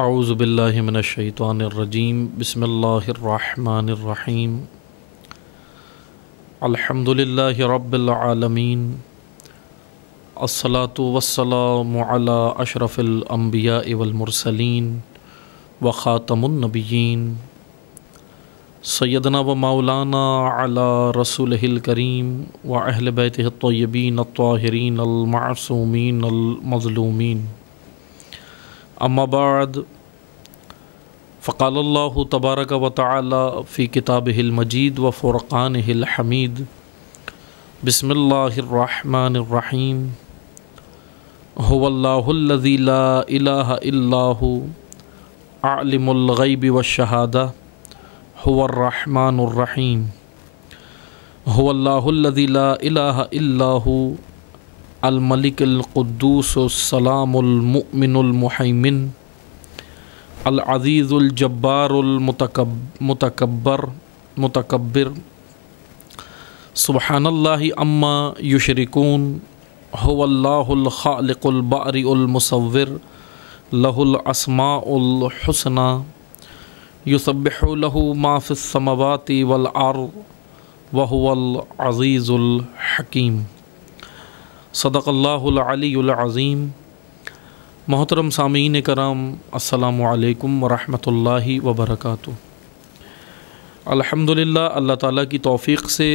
اعوذ باللہ من الشیطان الرجیم بسم اللہ الرحمن الرحیم الحمد للہ رب العالمین الصلاة والسلام علی اشرف الانبیاء والمرسلین وخاتم النبیین سیدنا و مولانا علی رسولہ الکریم و اہل بیتہ الطیبین الطاہرین المعصومین المظلومین اما بعد فقال اللہ تبارک و تعالی فی کتابہ المجید و فرقانہ الحمید بسم اللہ الرحمن الرحیم هو اللہ الذی لا الہ الا هو عالم الغیب والشہادہ هو الرحمن الرحیم هو اللہ الذی لا الہ الا هو الملک القدوس السلام المؤمن المحیمن العزیز الجبار متکبر سبحان اللہ اما یشرکون هو اللہ الخالق البارئ المصور لہ الاسماء الحسنى یسبح لہ ما فی السماوات والارض وهو العزیز الحکیم صدق اللہ العلی العظیم۔ محترم سامعین کرام، السلام علیکم ورحمۃ اللہ وبرکاتہ۔ الحمدللہ اللہ تعالیٰ کی توفیق سے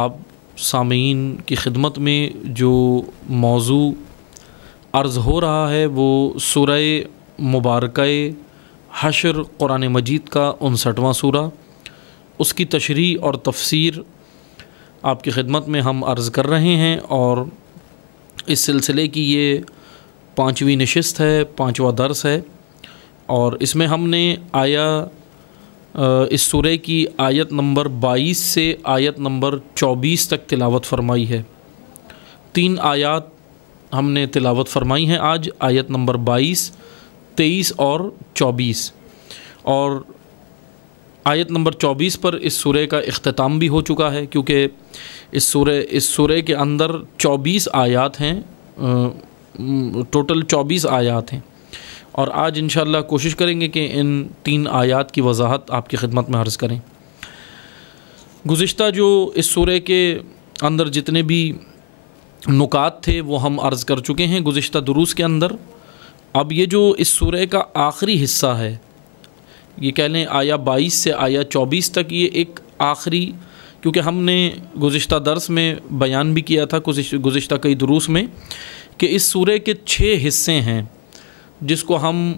آپ سامعین کی خدمت میں جو موضوع عرض ہو رہا ہے وہ سورہ مبارکہ حشر قرآن مجید کا 59واں سورہ، اس کی تشریح اور تفسیر آپ کی خدمت میں ہم عرض کر رہے ہیں، اور اس سلسلے کی یہ 5ویں نشست ہے، 5واں درس ہے، اور اس میں ہم نے اس سورہ کی آیت نمبر 22 سے آیت نمبر 24 تک تلاوت فرمائی ہے۔ 3 آیات ہم نے تلاوت فرمائی ہیں آج، آیت نمبر 22، 23 اور 24، اور آیت نمبر 24 پر اس سورہ کا اختتام بھی ہو چکا ہے، کیونکہ اس سورہ کے اندر 24 آیات ہیں، ٹوٹل 24 آیات ہیں، اور آج انشاءاللہ کوشش کریں گے کہ ان 3 آیات کی وضاحت آپ کی خدمت میں عرض کریں۔ گزشتہ جو اس سورہ کے اندر جتنے بھی نکات تھے وہ ہم عرض کر چکے ہیں گزشتہ دروس کے اندر۔ اب یہ جو اس سورہ کا آخری حصہ ہے، یہ کہہ لیں آیا 22 سے آیا 24 تک، یہ ایک آخری، کیونکہ ہم نے گزشتہ درس میں بیان بھی کیا تھا گزشتہ کئی دروس میں کہ اس سورہ کے 6 حصے ہیں، جس کو ہم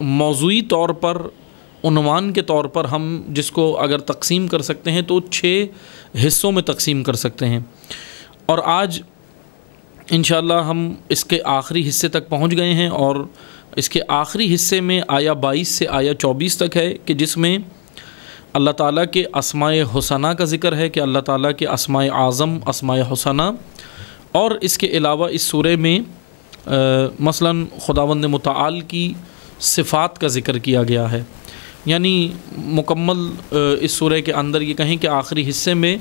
موضوعی طور پر عنوان کے طور پر ہم جس کو اگر تقسیم کر سکتے ہیں تو 6 حصوں میں تقسیم کر سکتے ہیں، اور آج انشاءاللہ ہم اس کے آخری حصے تک پہنچ گئے ہیں، اور اس کے آخری حصے میں آیا 22 سے آیا 24 تک ہے کہ جس میں اللہ تعالیٰ کے اسماء حسنہ کا ذکر ہے، کہ اللہ تعالیٰ کے اسماء اعظم، اسماء حسنہ، اور اس کے علاوہ اس سورہ میں مثلاً خداوند متعال کی صفات کا ذکر کیا گیا ہے، یعنی مکمل اس سورہ کے اندر یہ کہیں کہ آخری حصے میں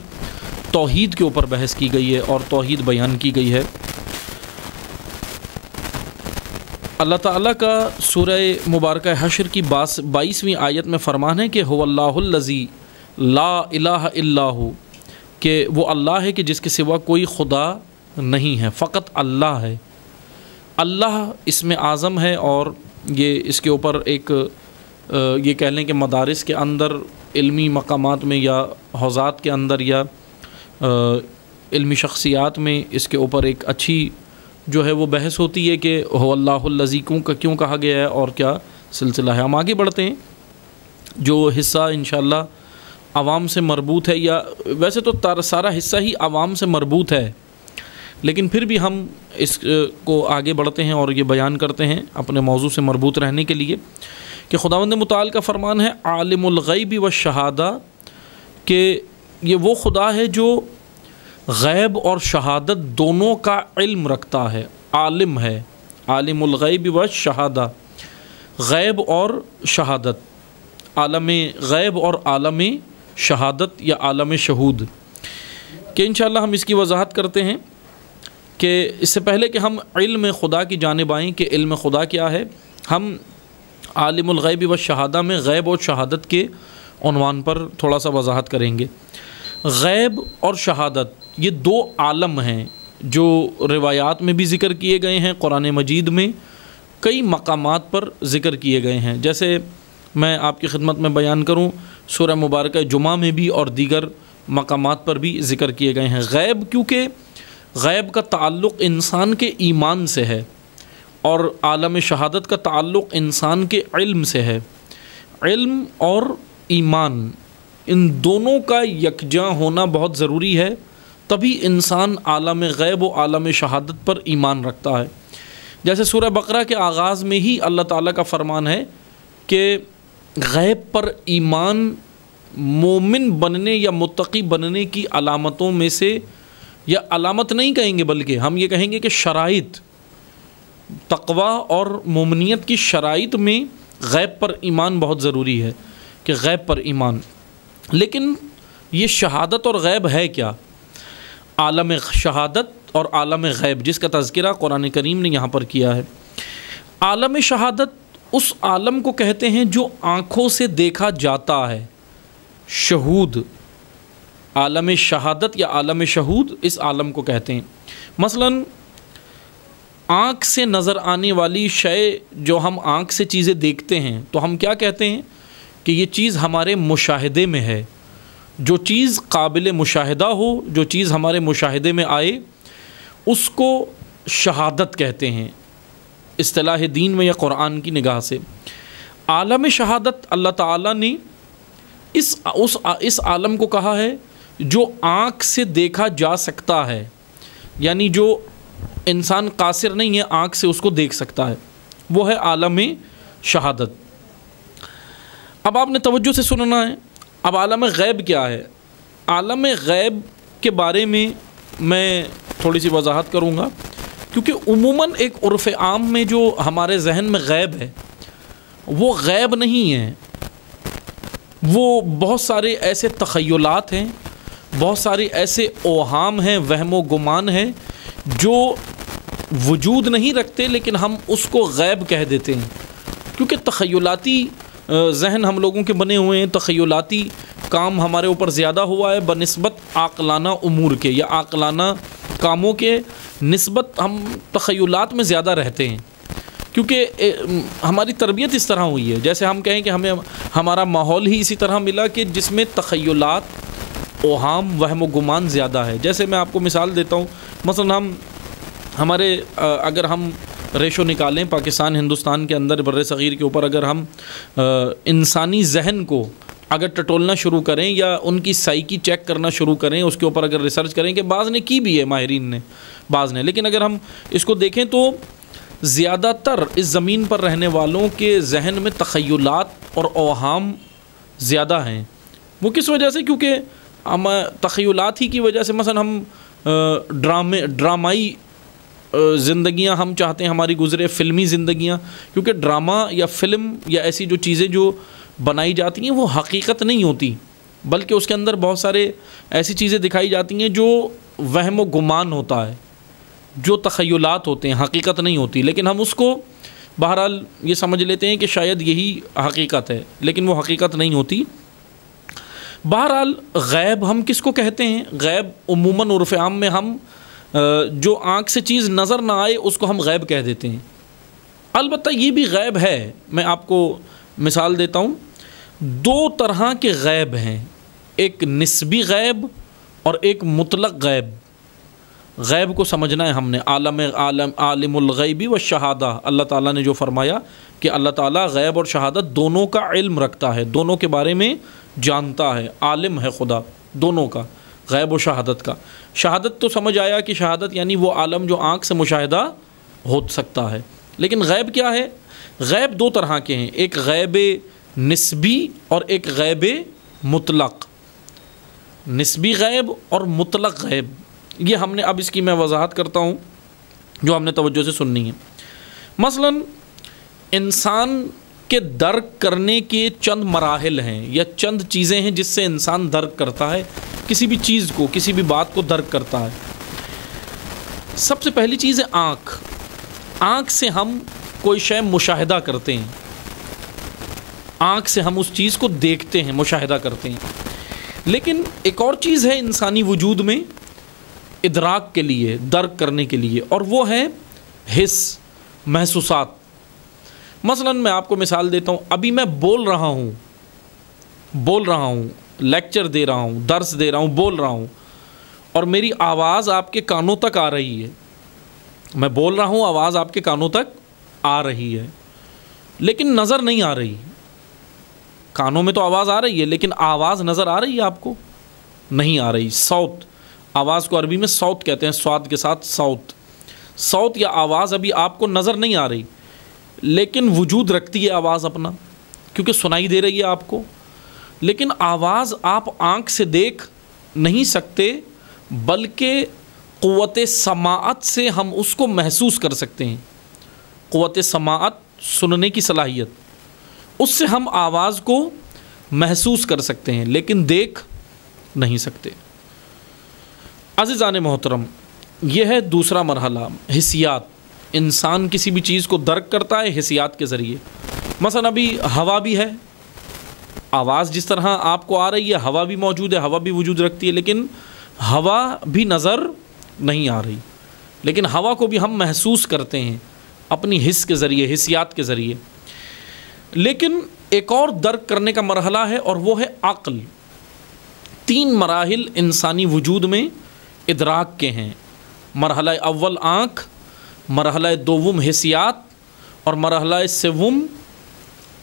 توحید کے اوپر بحث کی گئی ہے اور توحید بیان کی گئی ہے۔ اللہ تعالیٰ کا سورہ مبارکہ حشر کی 22ویں آیت میں فرمان ہے کہ هو اللہ الذی لا الہ الا هو، کہ وہ اللہ ہے کہ جس کے سوا کوئی خدا نہیں ہے، فقط اللہ ہے۔ اللہ اسم اعظم ہے، اور یہ اس کے اوپر ایک یہ کہہ لیں کہ مدارس کے اندر، علمی مقامات میں یا حوزات کے اندر یا علمی شخصیات میں اس کے اوپر ایک اچھی جو ہے وہ بحث ہوتی ہے کہ هو اللہ الذی کیوں کہا گیا ہے اور کیا سلسلہ ہے۔ ہم آگے بڑھتے ہیں۔ جو حصہ انشاءاللہ عوام سے مربوط ہے، یا ویسے تو سارا حصہ ہی عوام سے مربوط ہے، لیکن پھر بھی ہم اس کو آگے بڑھتے ہیں اور یہ بیان کرتے ہیں اپنے موضوع سے مربوط رہنے کے لیے کہ خداوند متعال کا فرمان ہے عالم الغیب والشہادہ، کہ یہ وہ خدا ہے جو غیب اور شہادت دونوں کا علم رکھتا ہے، عالم ہے، عالم الغیب والشہادہ، غیب اور شہادت، عالم غیب اور عالم شہادت یا عالم شہود، کہ انشاءاللہ ہم اس کی وضاحت کرتے ہیں کہ اس سے پہلے کہ ہم علم خدا کی جانب آئیں کہ علم خدا کیا ہے، ہم عالم الغیب و شہادہ میں غیب اور شہادت کے عنوان پر تھوڑا سا وضاحت کریں گے۔ غیب اور شہادت یہ دو عالم ہیں جو روایات میں بھی ذکر کیے گئے ہیں، قرآن مجید میں کئی مقامات پر ذکر کیے گئے ہیں۔ جیسے میں آپ کی خدمت میں بیان کروں، سورہ مبارکہ جمعہ میں بھی اور دیگر مقامات پر بھی ذکر کیے گئے ہیں۔ غیب، کیونکہ غیب کا تعلق انسان کے ایمان سے ہے اور عالم شہادت کا تعلق انسان کے علم سے ہے۔ علم اور ایمان ان دونوں کا یکجا ہونا بہت ضروری ہے، تبھی انسان عالم غیب و عالم شہادت پر ایمان رکھتا ہے۔ جیسے سورہ بقرہ کے آغاز میں ہی اللہ تعالیٰ کا فرمان ہے کہ غیب پر ایمان مومن بننے یا متقی بننے کی علامتوں میں سے، یا علامت نہیں کہیں گے بلکہ ہم یہ کہیں گے کہ شرائط، تقوی اور مومنیت کی شرائط میں غیب پر ایمان بہت ضروری ہے کہ غیب پر ایمان۔ لیکن یہ شہادت اور غیب ہے کیا؟ عالم شہادت اور عالم غیب جس کا تذکرہ قرآن کریم نے یہاں پر کیا ہے۔ عالم شہادت اس عالم کو کہتے ہیں جو آنکھوں سے دیکھا جاتا ہے، شہود۔ عالم شہادت یا عالم شہود اس عالم کو کہتے ہیں۔ مثلاً آنکھ سے نظر آنے والی شے، جو ہم آنکھ سے چیزیں دیکھتے ہیں تو ہم کیا کہتے ہیں کہ یہ چیز ہمارے مشاہدے میں ہے۔ جو چیز قابل مشاہدہ ہو، جو چیز ہمارے مشاہدے میں آئے، اس کو شہادت کہتے ہیں اصطلاح دین میں یا قرآن کی نگاہ سے۔ عالم شہادت اللہ تعالیٰ نے اس عالم کو کہا ہے جو آنکھ سے دیکھا جا سکتا ہے، یعنی جو انسان قاصر نہیں ہے، آنکھ سے اس کو دیکھ سکتا ہے، وہ ہے عالم شہادت۔ اب آپ نے توجہ سے سننا ہے۔ اب عالم غیب کیا ہے؟ عالم غیب کے بارے میں میں تھوڑی سی وضاحت کروں گا، کیونکہ عموماً ایک عرف عام میں جو ہمارے ذہن میں غیب ہے وہ غیب نہیں ہے، وہ بہت سارے ایسے تخیلات ہیں، بہت سارے ایسے اوہام ہیں، وہم و گمان ہیں جو وجود نہیں رکھتے، لیکن ہم اس کو غیب کہہ دیتے ہیں کیونکہ تخیلاتی ذہن ہم لوگوں کے بنے ہوئے ہیں، تخیلاتی کام ہمارے اوپر زیادہ ہوا ہے بنسبت عاقلانہ امور کے، یا عاقلانہ کاموں کے نسبت ہم تخیلات میں زیادہ رہتے ہیں، کیونکہ ہماری تربیت اس طرح ہوئی ہے۔ جیسے ہم کہیں کہ ہمیں ہمارا ماحول ہی اسی طرح ملا کہ جس میں تخیلات، اوہام، وہم و گمان زیادہ ہے۔ جیسے میں آپ کو مثال دیتا ہوں، مثلا ہمارے اگر ہم ریشو نکالیں پاکستان ہندوستان کے اندر بر صغیر کے اوپر، اگر ہم انسانی ذہن کو اگر ٹٹولنا شروع کریں یا ان کی سائیکی چیک کرنا شروع کریں، اس کے اوپر اگر ریسرچ کریں، کہ بعض نے کی بھی ہے، ماہرین نے، بعض نے، لیکن اگر ہم اس کو دیکھیں تو زیادہ تر اس زمین پر رہنے والوں کے ذہن میں تخیلات اور اوہام زیادہ ہیں۔ وہ کس وجہ سے؟ کیونکہ ہم تخیلات ہی کی وجہ سے، مثلا ہم ڈرامائی زندگیاں ہم چاہتے ہیں ہماری گزرے، فلمی زندگیاں، کیونکہ ڈرامہ یا فلم یا ایسی جو چیزیں جو بنائی جاتی ہیں وہ حقیقت نہیں ہوتی، بلکہ اس کے اندر بہت سارے ایسی چیزیں دکھائی جاتی ہیں جو وہم و گمان ہوتا ہے، جو تخیلات ہوتے ہیں، حقیقت نہیں ہوتی، لیکن ہم اس کو بہرحال یہ سمجھ لیتے ہیں کہ شاید یہی حقیقت ہے، لیکن وہ حقیقت نہیں ہوتی۔ بہرحال غیب ہم کس کو کہتے ہیں؟ غیب عموماً عرف عام میں ہم جو آنکھ سے چیز نظر نہ آئے اس کو ہم غیب کہہ دیتے ہیں۔ البتہ یہ بھی غیب ہے، میں آپ کو مثال دیتا ہوں۔ دو طرح کے غیب ہیں، ایک نسبی غیب اور ایک مطلق غیب۔ غیب کو سمجھنا ہے ہم نے، عالم الغیب و شہادہ، اللہ تعالیٰ نے جو فرمایا کہ اللہ تعالیٰ غیب اور شہادت دونوں کا علم رکھتا ہے، دونوں کے بارے میں جانتا ہے، عالم ہے خدا دونوں کا، غیب و شہادت کا۔ شہادت تو سمجھ آیا کہ شہادت یعنی وہ عالم جو آنکھ سے مشاہدہ ہو سکتا ہے، لیکن غیب کیا ہے؟ غیب دو طرح کے ہیں، ایک غیب نسبی اور ایک غیب مطلق۔ نسبی غیب اور مطلق غیب، یہ ہم نے اب اس کی میں وضاحت کرتا ہوں جو ہم نے توجہ سے سننی ہے۔ مثلا انسان کے درک کرنے کے چند مراحل ہیں یا چند چیزیں ہیں جس سے انسان درک کرتا ہے، کسی بھی چیز کو، کسی بھی بات کو درک کرتا ہے۔ سب سے پہلی چیز ہے آنکھ۔ آنکھ سے ہم کوئی شے مشاہدہ کرتے ہیں، آنکھ سے ہم اس چیز کو دیکھتے ہیں، مشاہدہ کرتے ہیں، لیکن ایک اور چیز ہے انسانی وجود میں ادراک کے لیے، درک کرنے کے لیے، اور وہ ہے حس، محسوسات۔ مثلا میں آپ کو مثال دیتا ہوں، ابھی میں بول رہا ہوں، لیکچر دے رہا ہوں، درس دے رہا ہوں، بول رہا ہوں، اور میری آواز آپ کے کانوں تک آ رہی ہے، میں بول رہا ہوں، آواز آپ کے کانوں تک آ رہی ہے، لیکن نظر نہیں آ رہی۔ کانوں میں تو آواز آ رہی ہے، لیکن آواز نظر آ رہی ہے آپ کو؟ نہیں آ رہی۔ صوت، آواز کو عربی میں صوت کہتے ہیں، صاد کے ساتھ صوت یا آواز ابھی آپ کو نظر نہیں آ رہی، لیکن وجود رکھتی ہے آواز اپنا، کیونکہ سنائی دے رہی ہے آپ کو۔ لیکن آواز آپ آنکھ سے دیکھ نہیں سکتے، بلکہ قوت سماعت سے ہم اس کو محسوس کر سکتے ہیں۔ قوت سماعت، سننے کی صلاحیت، اس سے ہم آواز کو محسوس کر سکتے ہیں، لیکن دیکھ نہیں سکتے۔ عزیزان محترم، یہ ہے دوسرا مرحلہ، حسیات۔ انسان کسی بھی چیز کو درک کرتا ہے حسیات کے ذریعے۔ مثلا ابھی ہوا بھی ہے، آواز جس طرح آپ کو آ رہی ہے، ہوا بھی موجود ہے، ہوا بھی وجود رکھتی ہے، لیکن ہوا بھی نظر نہیں آ رہی، لیکن ہوا کو بھی ہم محسوس کرتے ہیں اپنی حس کے ذریعے، حسیات کے ذریعے۔ لیکن ایک اور درک کرنے کا مرحلہ ہے، اور وہ ہے عقل۔ 3 مراحل انسانی وجود میں ادراک کے ہیں۔ مرحلہ اول آنکھ، مرحلہ دوم حسیات، اور مرحلہ سوم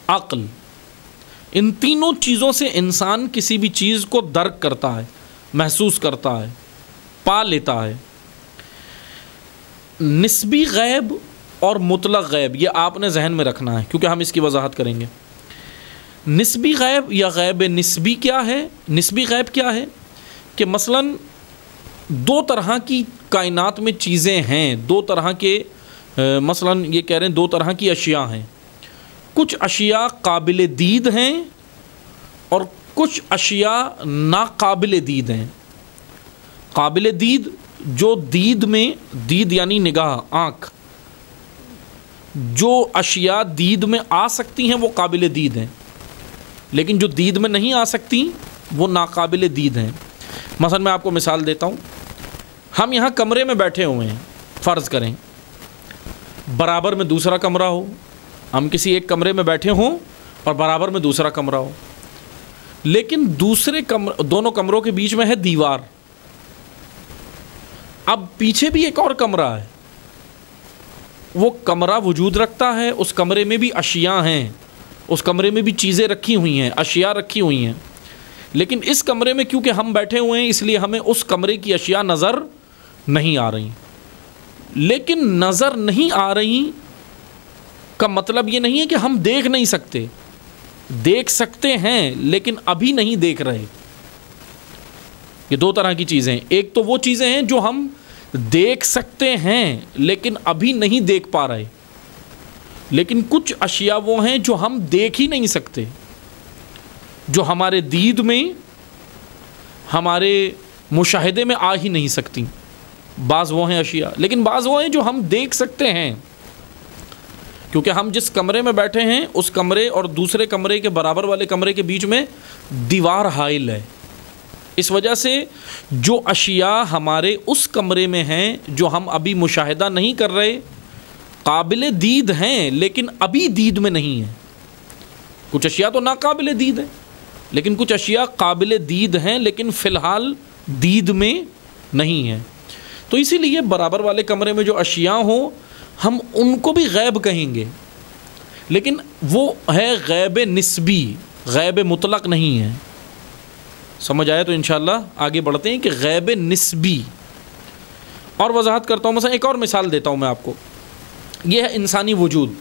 عقل۔ ان تینوں چیزوں سے انسان کسی بھی چیز کو درک کرتا ہے، محسوس کرتا ہے، پا لیتا ہے۔ نسبی غیب اور مطلق غیب، یہ آپ نے ذہن میں رکھنا ہے، کیونکہ ہم اس کی وضاحت کریں گے۔ نسبی غیب یا غیب نسبی کیا ہے؟ نسبی غیب کیا ہے کہ مثلاً 2 طرح کی کائنات میں چیزیں ہیں، 2 طرح کے مثلاً یہ کہہ رہے ہیں 2 طرح کی اشیاء ہیں۔ کچھ اشیاء قابل دید ہیں اور کچھ اشیاء ناقابل دید ہیں۔ قابل دید، جو دید میں، دید یعنی نگاہ، آنکھ، جو اشیاء دید میں آ سکتی ہیں وہ قابل دید ہیں، لیکن جو دید میں نہیں آ سکتی وہ ناقابل دید ہیں۔ مثلا میں آپ کو مثال دیتا ہوں، ہم یہاں کمرے میں بیٹھے ہوئے ہیں، فرض کریں برابر میں دوسرا کمرہ ہو، ہم کسی ایک کمرے میں بیٹھے ہوں اور برابر میں دوسرا کمرہ ہو، لیکن دونوں کمروں کے بیچ میں ہے دیوار۔ اب پیچھے بھی ایک اور کمرہ ہے، وہ کمرہ وجود رکھتا ہے، اس کمرے میں بھی اشیاء ہیں، اس کمرے میں بھی چیزیں رکھی ہوئی ہیں، اشیاء رکھی ہوئی ہیں، لیکن اس کمرے میں کیونکہ ہم بیٹھے ہوئے ہیں اس لیے ہمیں اس کمرے کی اشیاء نظر نہیں آ رہی۔ لیکن نظر نہیں آ رہی کا مطلب یہ نہیں ہے کہ ہم دیکھ نہیں سکتے، دیکھ سکتے ہیں لیکن ابھی نہیں دیکھ رہے۔ یہ 2 طرح کی چیزیں ہیں، ایک تو وہ چیزیں ہیں جو ہم دیکھ سکتے ہیں لیکن ابھی نہیں دیکھ پا رہے، لیکن کچھ اشیاء وہ ہیں جو ہم دیکھ ہی نہیں سکتے، جو ہمارے دید میں، ہمارے مشاہدے میں آ ہی نہیں سکتی۔ بعض وہ ہیں اشیاء، لیکن بعض وہ ہیں جو ہم دیکھ سکتے ہیں، کیونکہ ہم جس کمرے میں بیٹھے ہیں اس کمرے اور دوسرے کمرے کے برابر والے کمرے کے بیچ میں دیوار حائل ہے۔ اس وجہ سے جو اشیاء ہمارے اس کمرے میں ہیں جو ہم ابھی مشاہدہ نہیں کر رہے، قابل دید ہیں لیکن ابھی دید میں نہیں ہیں۔ کچھ اشیاء تو ناقابل دید ہیں، لیکن کچھ اشیاء قابل دید ہیں لیکن فی الحال دید میں نہیں ہیں۔ تو اسی لیے برابر والے کمرے میں جو اشیاء ہوں ہم ان کو بھی غیب کہیں گے، لیکن وہ ہے غیب نسبی، غیب مطلق نہیں ہے۔ سمجھ آیا تو انشاءاللہ آگے بڑھتے ہیں کہ غیب نسبی اور وضاحت کرتا ہوں۔ مثلا ایک اور مثال دیتا ہوں میں آپ کو، یہ ہے انسانی وجود،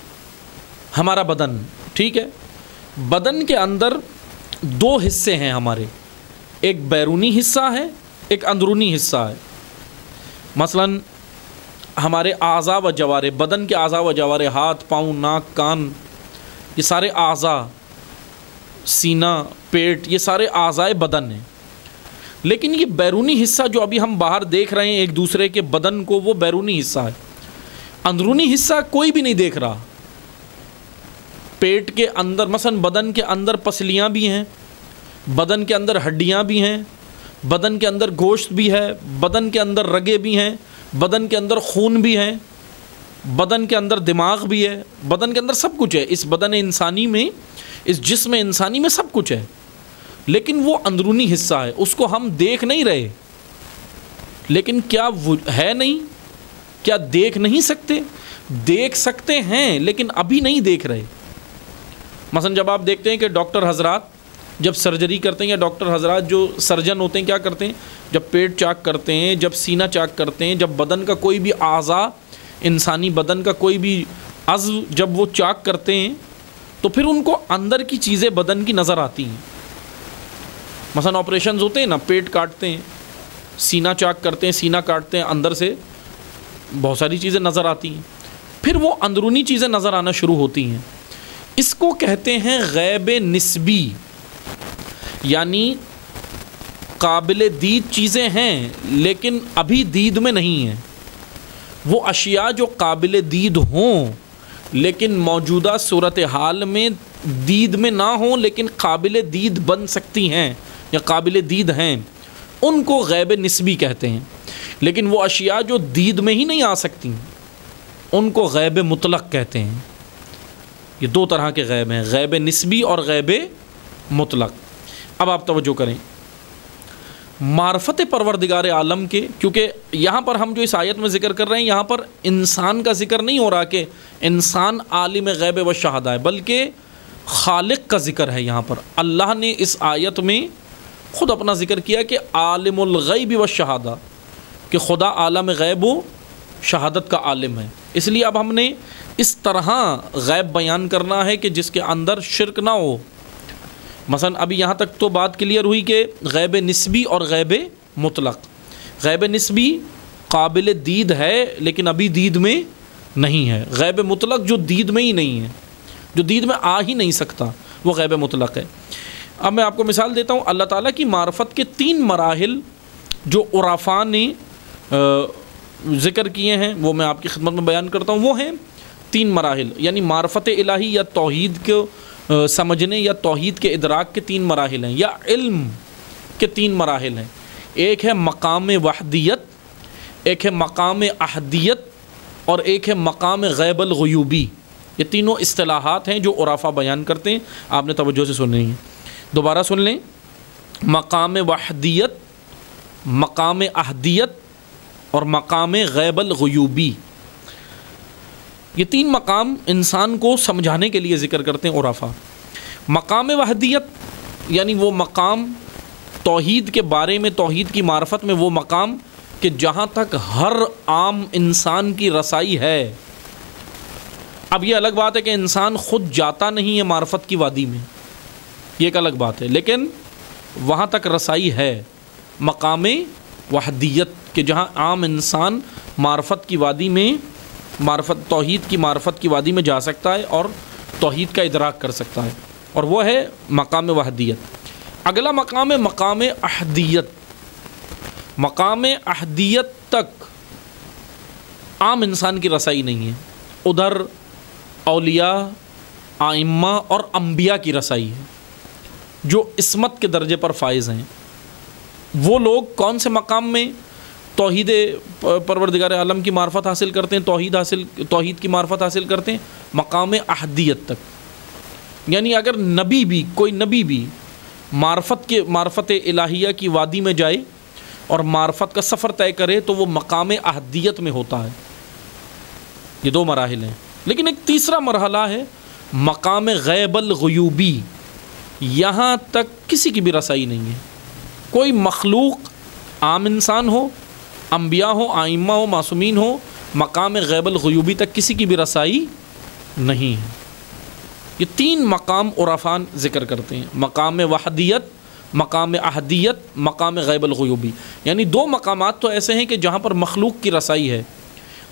ہمارا بدن، ٹھیک ہے؟ بدن کے اندر 2 حصے ہیں ہمارے، ایک بیرونی حصہ ہے، ایک اندرونی حصہ ہے۔ مثلا ہمارے اعضاء و جوارح، بدن کے اعضاء و جوارح، ہاتھ، پاؤں، ناک، کان، یہ سارے اعضاء، سینہ، پیٹ، یہ سارے اعضاء بدن ہیں۔ لیکن یہ بیرونی حصہ جو ابھی ہم باہر دیکھ رہے ہیں ایک دوسرے کے بدن کو، وہ بیرونی حصہ ہے۔ اندرونی حصہ کوئی بھی نہیں دیکھ رہا، پیٹ کے اندر مثلا بدن کے اندر پسلیاں بھی ہیں، بدن کے اندر ہڈیاں بھی ہیں، بدن کے اندر گوشت بھی ہے، بدن کے اندر رگیں بھی ہیں، بدن کے اندر خون بھی ہے، بدن کے اندر دماغ بھی ہے، بدن کے اندر سب کچھ ہے. اس بدن انسانی میں، اس جسم انسانی میں سب کچھ ہے، لیکن وہ اندرونی حصہ ہے، اس کو ہم دیکھ نہیں رہے. لیکن کیا وہ ہے نہیں؟ کیا دیکھ نہیں سکتے؟ دیکھ سکتے ہیں لیکن ابھی نہیں دیکھ رہے. مثلا جب آپ دیکھتے ہیں کہ ڈاکٹر حضرات جب سرجری کرتے ہیں، یا ڈاکٹر حضرات جو سرجن ہوتے ہیں کیا کرتے ہیں، جب پیٹ چاک کرتے ہیں، جب سینہ چاک کرتے ہیں، جب بدن کا کوئی بھی اعضاء، انسانی بدن کا کوئی بھی عضو جب وہ چاک کرتے ہیں تو پھر ان کو اندر کی چیزیں بدن کی نظر آتی ہیں. مثلا آپریشنز ہوتے ہیں نا، پیٹ کاٹتے ہیں، سینہ چاک کرتے ہیں، سینہ کاٹتے ہیں، اندر سے بہت ساری چیزیں نظر آتی ہیں، پھر وہ اندرونی چیزیں نظر آنا شروع ہوتی ہیں. اس کو کہتے ہیں غیب نسبی، یعنی قابل دید چیزیں ہیں لیکن ابھی دید میں نہیں ہیں. وہ اشیاء جو قابل دید ہوں لیکن موجودہ صورتحال میں دید میں نہ ہوں لیکن قابل دید بن سکتی ہیں یا قابل دید ہیں، ان کو غیب نسبی کہتے ہیں. لیکن وہ اشیاء جو دید میں ہی نہیں آ سکتی ان کو غیب مطلق کہتے ہیں. یہ دو طرح کے غیب ہیں، غیب نسبی اور غیب مطلق. اب آپ توجہ کریں معرفت پروردگار عالم کے، کیونکہ یہاں پر ہم جو اس آیت میں ذکر کر رہے ہیں یہاں پر انسان کا ذکر نہیں ہو رہا کہ انسان عالم غیب و شہادہ ہے، بلکہ خالق کا ذکر ہے. یہاں پر اللہ نے اس آیت میں خود اپنا ذکر کیا کہ عالم الغیب و شہادہ، کہ خدا عالم غیب و شہادت کا عالم ہے. اس لیے اب ہم نے اس طرح غیب بیان کرنا ہے کہ جس کے اندر شرک نہ ہو. مثلا ابھی یہاں تک تو بات کلیئر ہوئی کہ غیب نسبی اور غیب مطلق. غیب نسبی قابل دید ہے لیکن ابھی دید میں نہیں ہے. غیب مطلق جو دید میں ہی نہیں ہے، جو دید میں آ ہی نہیں سکتا، وہ غیب مطلق ہے. اب میں آپ کو مثال دیتا ہوں. اللہ تعالیٰ کی معرفت کے 3 مراحل جو عرفاء نے ذکر کیے ہیں وہ میں آپ کی خدمت میں بیان کرتا ہوں. وہ ہیں 3 مراحل، یعنی معرفت الہی یا توحید کو سمجھنے یا توحید کے ادراک کے 3 مراحل ہیں، یا علم کے 3 مراحل ہیں. ایک ہے مقام وحدیت، ایک ہے مقام احدیت، اور ایک ہے مقام غیب الغیوبی. یہ تینوں اصطلاحات ہیں جو عرفاء بیان کرتے ہیں. آپ نے توجہ سے سننی ہے، دوبارہ سن لیں. مقام وحدیت، مقام احدیت اور مقام غیب الغیوبی. یہ 3 مقام انسان کو سمجھانے کے لیے ذکر کرتے ہیں عرفاء. مقام وحدیت یعنی وہ مقام توحید کے بارے میں، توحید کی معرفت میں، وہ مقام کہ جہاں تک ہر عام انسان کی رسائی ہے. اب یہ الگ بات ہے کہ انسان خود جاتا نہیں ہے معرفت کی وادی میں، یہ ایک الگ بات ہے، لیکن وہاں تک رسائی ہے. مقام وحدیت کہ جہاں عام انسان معرفت کی وادی میں، توحید کی معرفت کی وادی میں جا سکتا ہے اور توحید کا ادراک کر سکتا ہے، اور وہ ہے مقام وحدیت. اگلا مقام ہے مقام احدیت. مقام احدیت تک عام انسان کی رسائی نہیں ہے. ادھر اولیاء، ائمہ اور انبیاء کی رسائی ہے جو عصمت کے درجے پر فائز ہیں. وہ لوگ کون سے مقام میں توحید پروردگار عالم کی معرفت حاصل کرتے ہیں، توحید کی معرفت حاصل کرتے ہیں؟ مقام احدیت تک. یعنی اگر نبی بھی، کوئی نبی بھی معرفت الہیہ کی وادی میں جائے اور معرفت کا سفر طے کرے تو وہ مقام احدیت میں ہوتا ہے. یہ 2 مراحل ہیں. لیکن ایک تیسرا مرحلہ ہے مقام غیب الغیوبی. یہاں تک کسی کی بھی رسائی نہیں ہے. کوئی مخلوق، عام انسان ہو، انبیاء ہو، ائمہ ہو، معصومین ہو، مقام غیب الغیوبی تک کسی کی بھی رسائی نہیں ہے. یہ 3 مقام عرفاء ذکر کرتے ہیں، مقام وحدیت، مقام احدیت، مقام غیب الغیوبی. یعنی 2 مقامات تو ایسے ہیں کہ جہاں پر مخلوق کی رسائی ہے.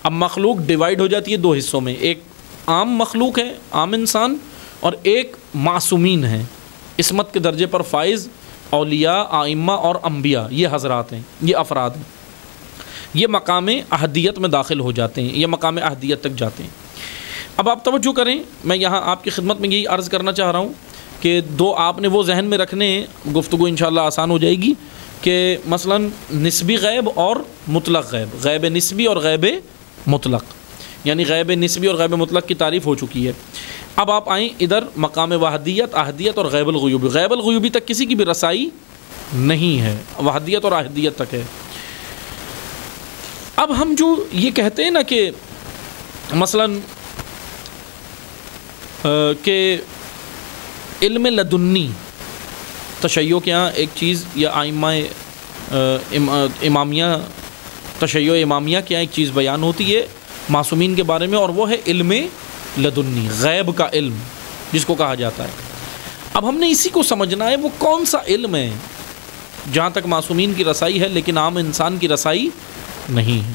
اب مخلوق ڈیوائیڈ ہو جاتی ہے 2 حصوں میں، ایک عام مخلوق ہے، عام انسان، اور ایک معصومین ہیں، عصمت کے درجے پر فائز اولیاء، ائمہ اور انبیاء. یہ حضرات ہیں، یہ افراد ہیں، یہ مقام احدیت میں داخل ہو جاتے ہیں، یہ مقام احدیت تک جاتے ہیں. اب آپ توجہ کریں، میں یہاں آپ کی خدمت میں یہی عرض کرنا چاہ رہا ہوں کہ دو آپ نے وہ ذہن میں رکھنے ہیں، گفتگو انشاءاللہ آسان ہو جائے گی، کہ مثلا نسبی غیب اور مطلق غیب، غیب نسبی اور غیب مطلق، یعنی غیب نسبی اور غیب مطلق کی تعریف ہو چکی ہے۔ اب آپ آئیں ادھر مقام وحدیت، احدیت اور غیب الغیوبی۔ غیب الغیوبی تک کسی کی بھی رسائی نہیں ہے، وحدیت اور احدیت تک ہے۔ اب ہم جو یہ کہتے ہیں نا کہ مثلا کہ علم لدنی، تشیع کے یہاں ایک چیز، یا آئمہ امامیہ، تشیع امامیہ کے یہاں ایک چیز بیان ہوتی ہے معصومین کے بارے میں، اور وہ ہے علم لدنی، غیب کا علم جس کو کہا جاتا ہے۔ اب ہم نے اسی کو سمجھنا ہے وہ کون سا علم ہے جہاں تک معصومین کی رسائی ہے لیکن عام انسان کی رسائی نہیں ہے،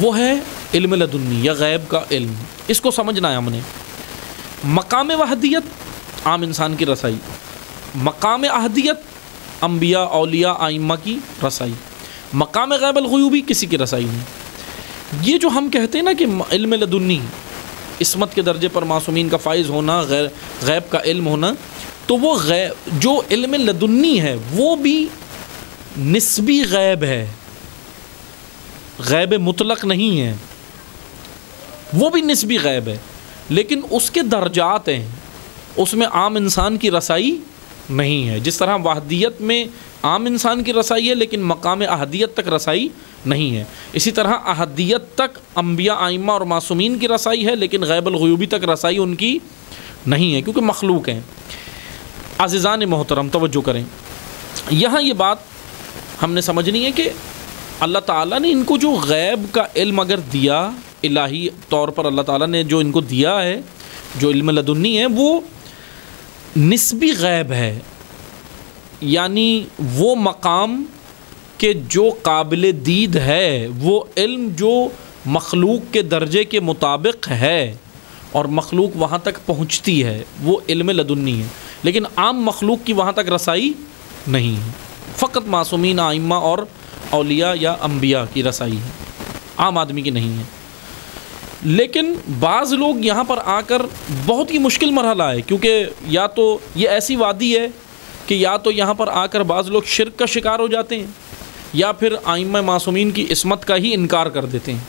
وہ ہے علم لدنی یا غیب کا علم۔ اس کو سمجھنا ہے ہم نے۔ مقام وحدیت عام انسان کی رسائی، مقام احدیت انبیاء اولیاء ائمہ کی رسائی، مقام غیب الغیوبی کسی کی رسائی نہیں۔ یہ جو ہم کہتے ہیں نا کہ علم لدنی، عصمت کے درجے پر معصومین کا فائز ہونا، غیب کا علم ہونا، تو وہ جو علم لدنی ہے وہ بھی نسبی غیب ہے، غیب مطلق نہیں ہے، وہ بھی نسبی غیب ہے، لیکن اس کے درجات ہیں، اس میں عام انسان کی رسائی نہیں ہے۔ جس طرح وحدیت میں عام انسان کی رسائی ہے لیکن مقام احدیت تک رسائی نہیں ہے، اسی طرح احدیت تک انبیاء ائمہ اور معصومین کی رسائی ہے لیکن غیب الغیوبی تک رسائی ان کی نہیں ہے، کیونکہ مخلوق ہیں۔ عزیزان محترم توجہ کریں، یہاں یہ بات ہم نے سمجھنی ہے کہ اللہ تعالیٰ نے ان کو جو غیب کا علم اگر دیا، الہی طور پر اللہ تعالیٰ نے جو ان کو دیا ہے، جو علم لدنی ہے، وہ نسبی غیب ہے، یعنی وہ مقام کہ جو قابل دید ہے، وہ علم جو مخلوق کے درجے کے مطابق ہے اور مخلوق وہاں تک پہنچتی ہے، وہ علم لدنی ہے، لیکن عام مخلوق کی وہاں تک رسائی نہیں ہے، فقط معصومین ائمہ اور اولیاء یا انبیاء کی رسائی ہے، عام آدمی کی نہیں ہے۔ لیکن بعض لوگ یہاں پر آ کر بہت ہی مشکل مرحلہ ہے، کیونکہ یا تو یہ ایسی وادی ہے کہ یا تو یہاں پر آ کر بعض لوگ شرک کا شکار ہو جاتے ہیں، یا پھر ائمہ معصومین کی عصمت کا ہی انکار کر دیتے ہیں،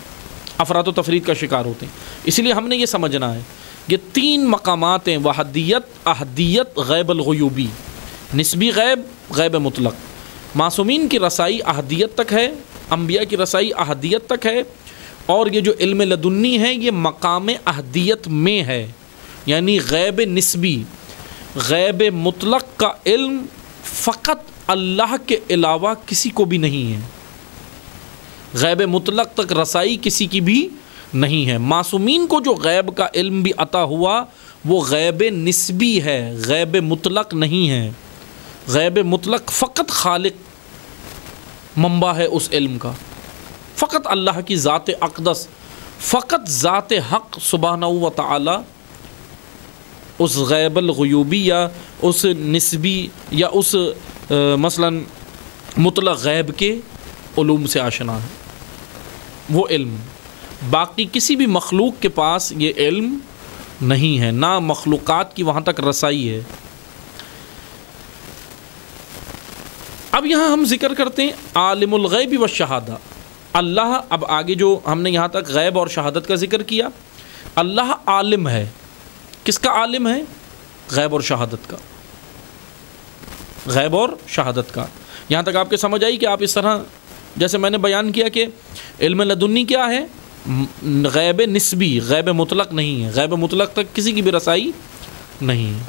افراط و تفرید کا شکار ہوتے ہیں۔ اسی لیے ہم نے یہ سمجھنا ہے یہ تین مقامات ہیں، وحدیت، احدیت، غیب الغیوبی، نسبی غیب، غیب مطلق۔ معصومین کی رسائی احدیت تک ہے، انبیاء کی رسائی احدیت تک ہے، اور یہ جو علم لدنی ہے یہ مقام احدیت میں ہے، یعنی غیب نسبی، غیب مطلق کا علم فقط اللہ کے علاوہ کسی کو بھی نہیں ہے، غیب مطلق تک رسائی کسی کی بھی نہیں ہے۔ معصومین کو جو غیب کا علم بھی عطا ہوا وہ غیب نسبی ہے، غیب مطلق نہیں ہے۔ غیب مطلق فقط خالق منبع ہے اس علم کا، فقط اللہ کی ذات اقدس، فقط ذات حق سبحانہ و تعالی اس غیب الغیوبی یا اس نسبی یا اس مثلا مطلق غیب کے علوم سے آشنا ہے، وہ علم۔ باقی کسی بھی مخلوق کے پاس یہ علم نہیں ہے، نہ مخلوقات کی وہاں تک رسائی ہے۔ اب یہاں ہم ذکر کرتے ہیں عالم الغیب والشہادہ، اللہ، اب آگے جو ہم نے یہاں تک غیب اور شہادت کا ذکر کیا، اللہ عالم ہے، کس کا عالم ہے؟ غیب اور شہادت کا، غیب اور شہادت کا۔ یہاں تک آپ کے سمجھ آئی کہ آپ اس طرح جیسے میں نے بیان کیا کہ علم لدنی کیا ہے؟ غیب نسبی، غیب مطلق نہیں ہے، غیب مطلق تک کسی کی بھی رسائی نہیں ہے۔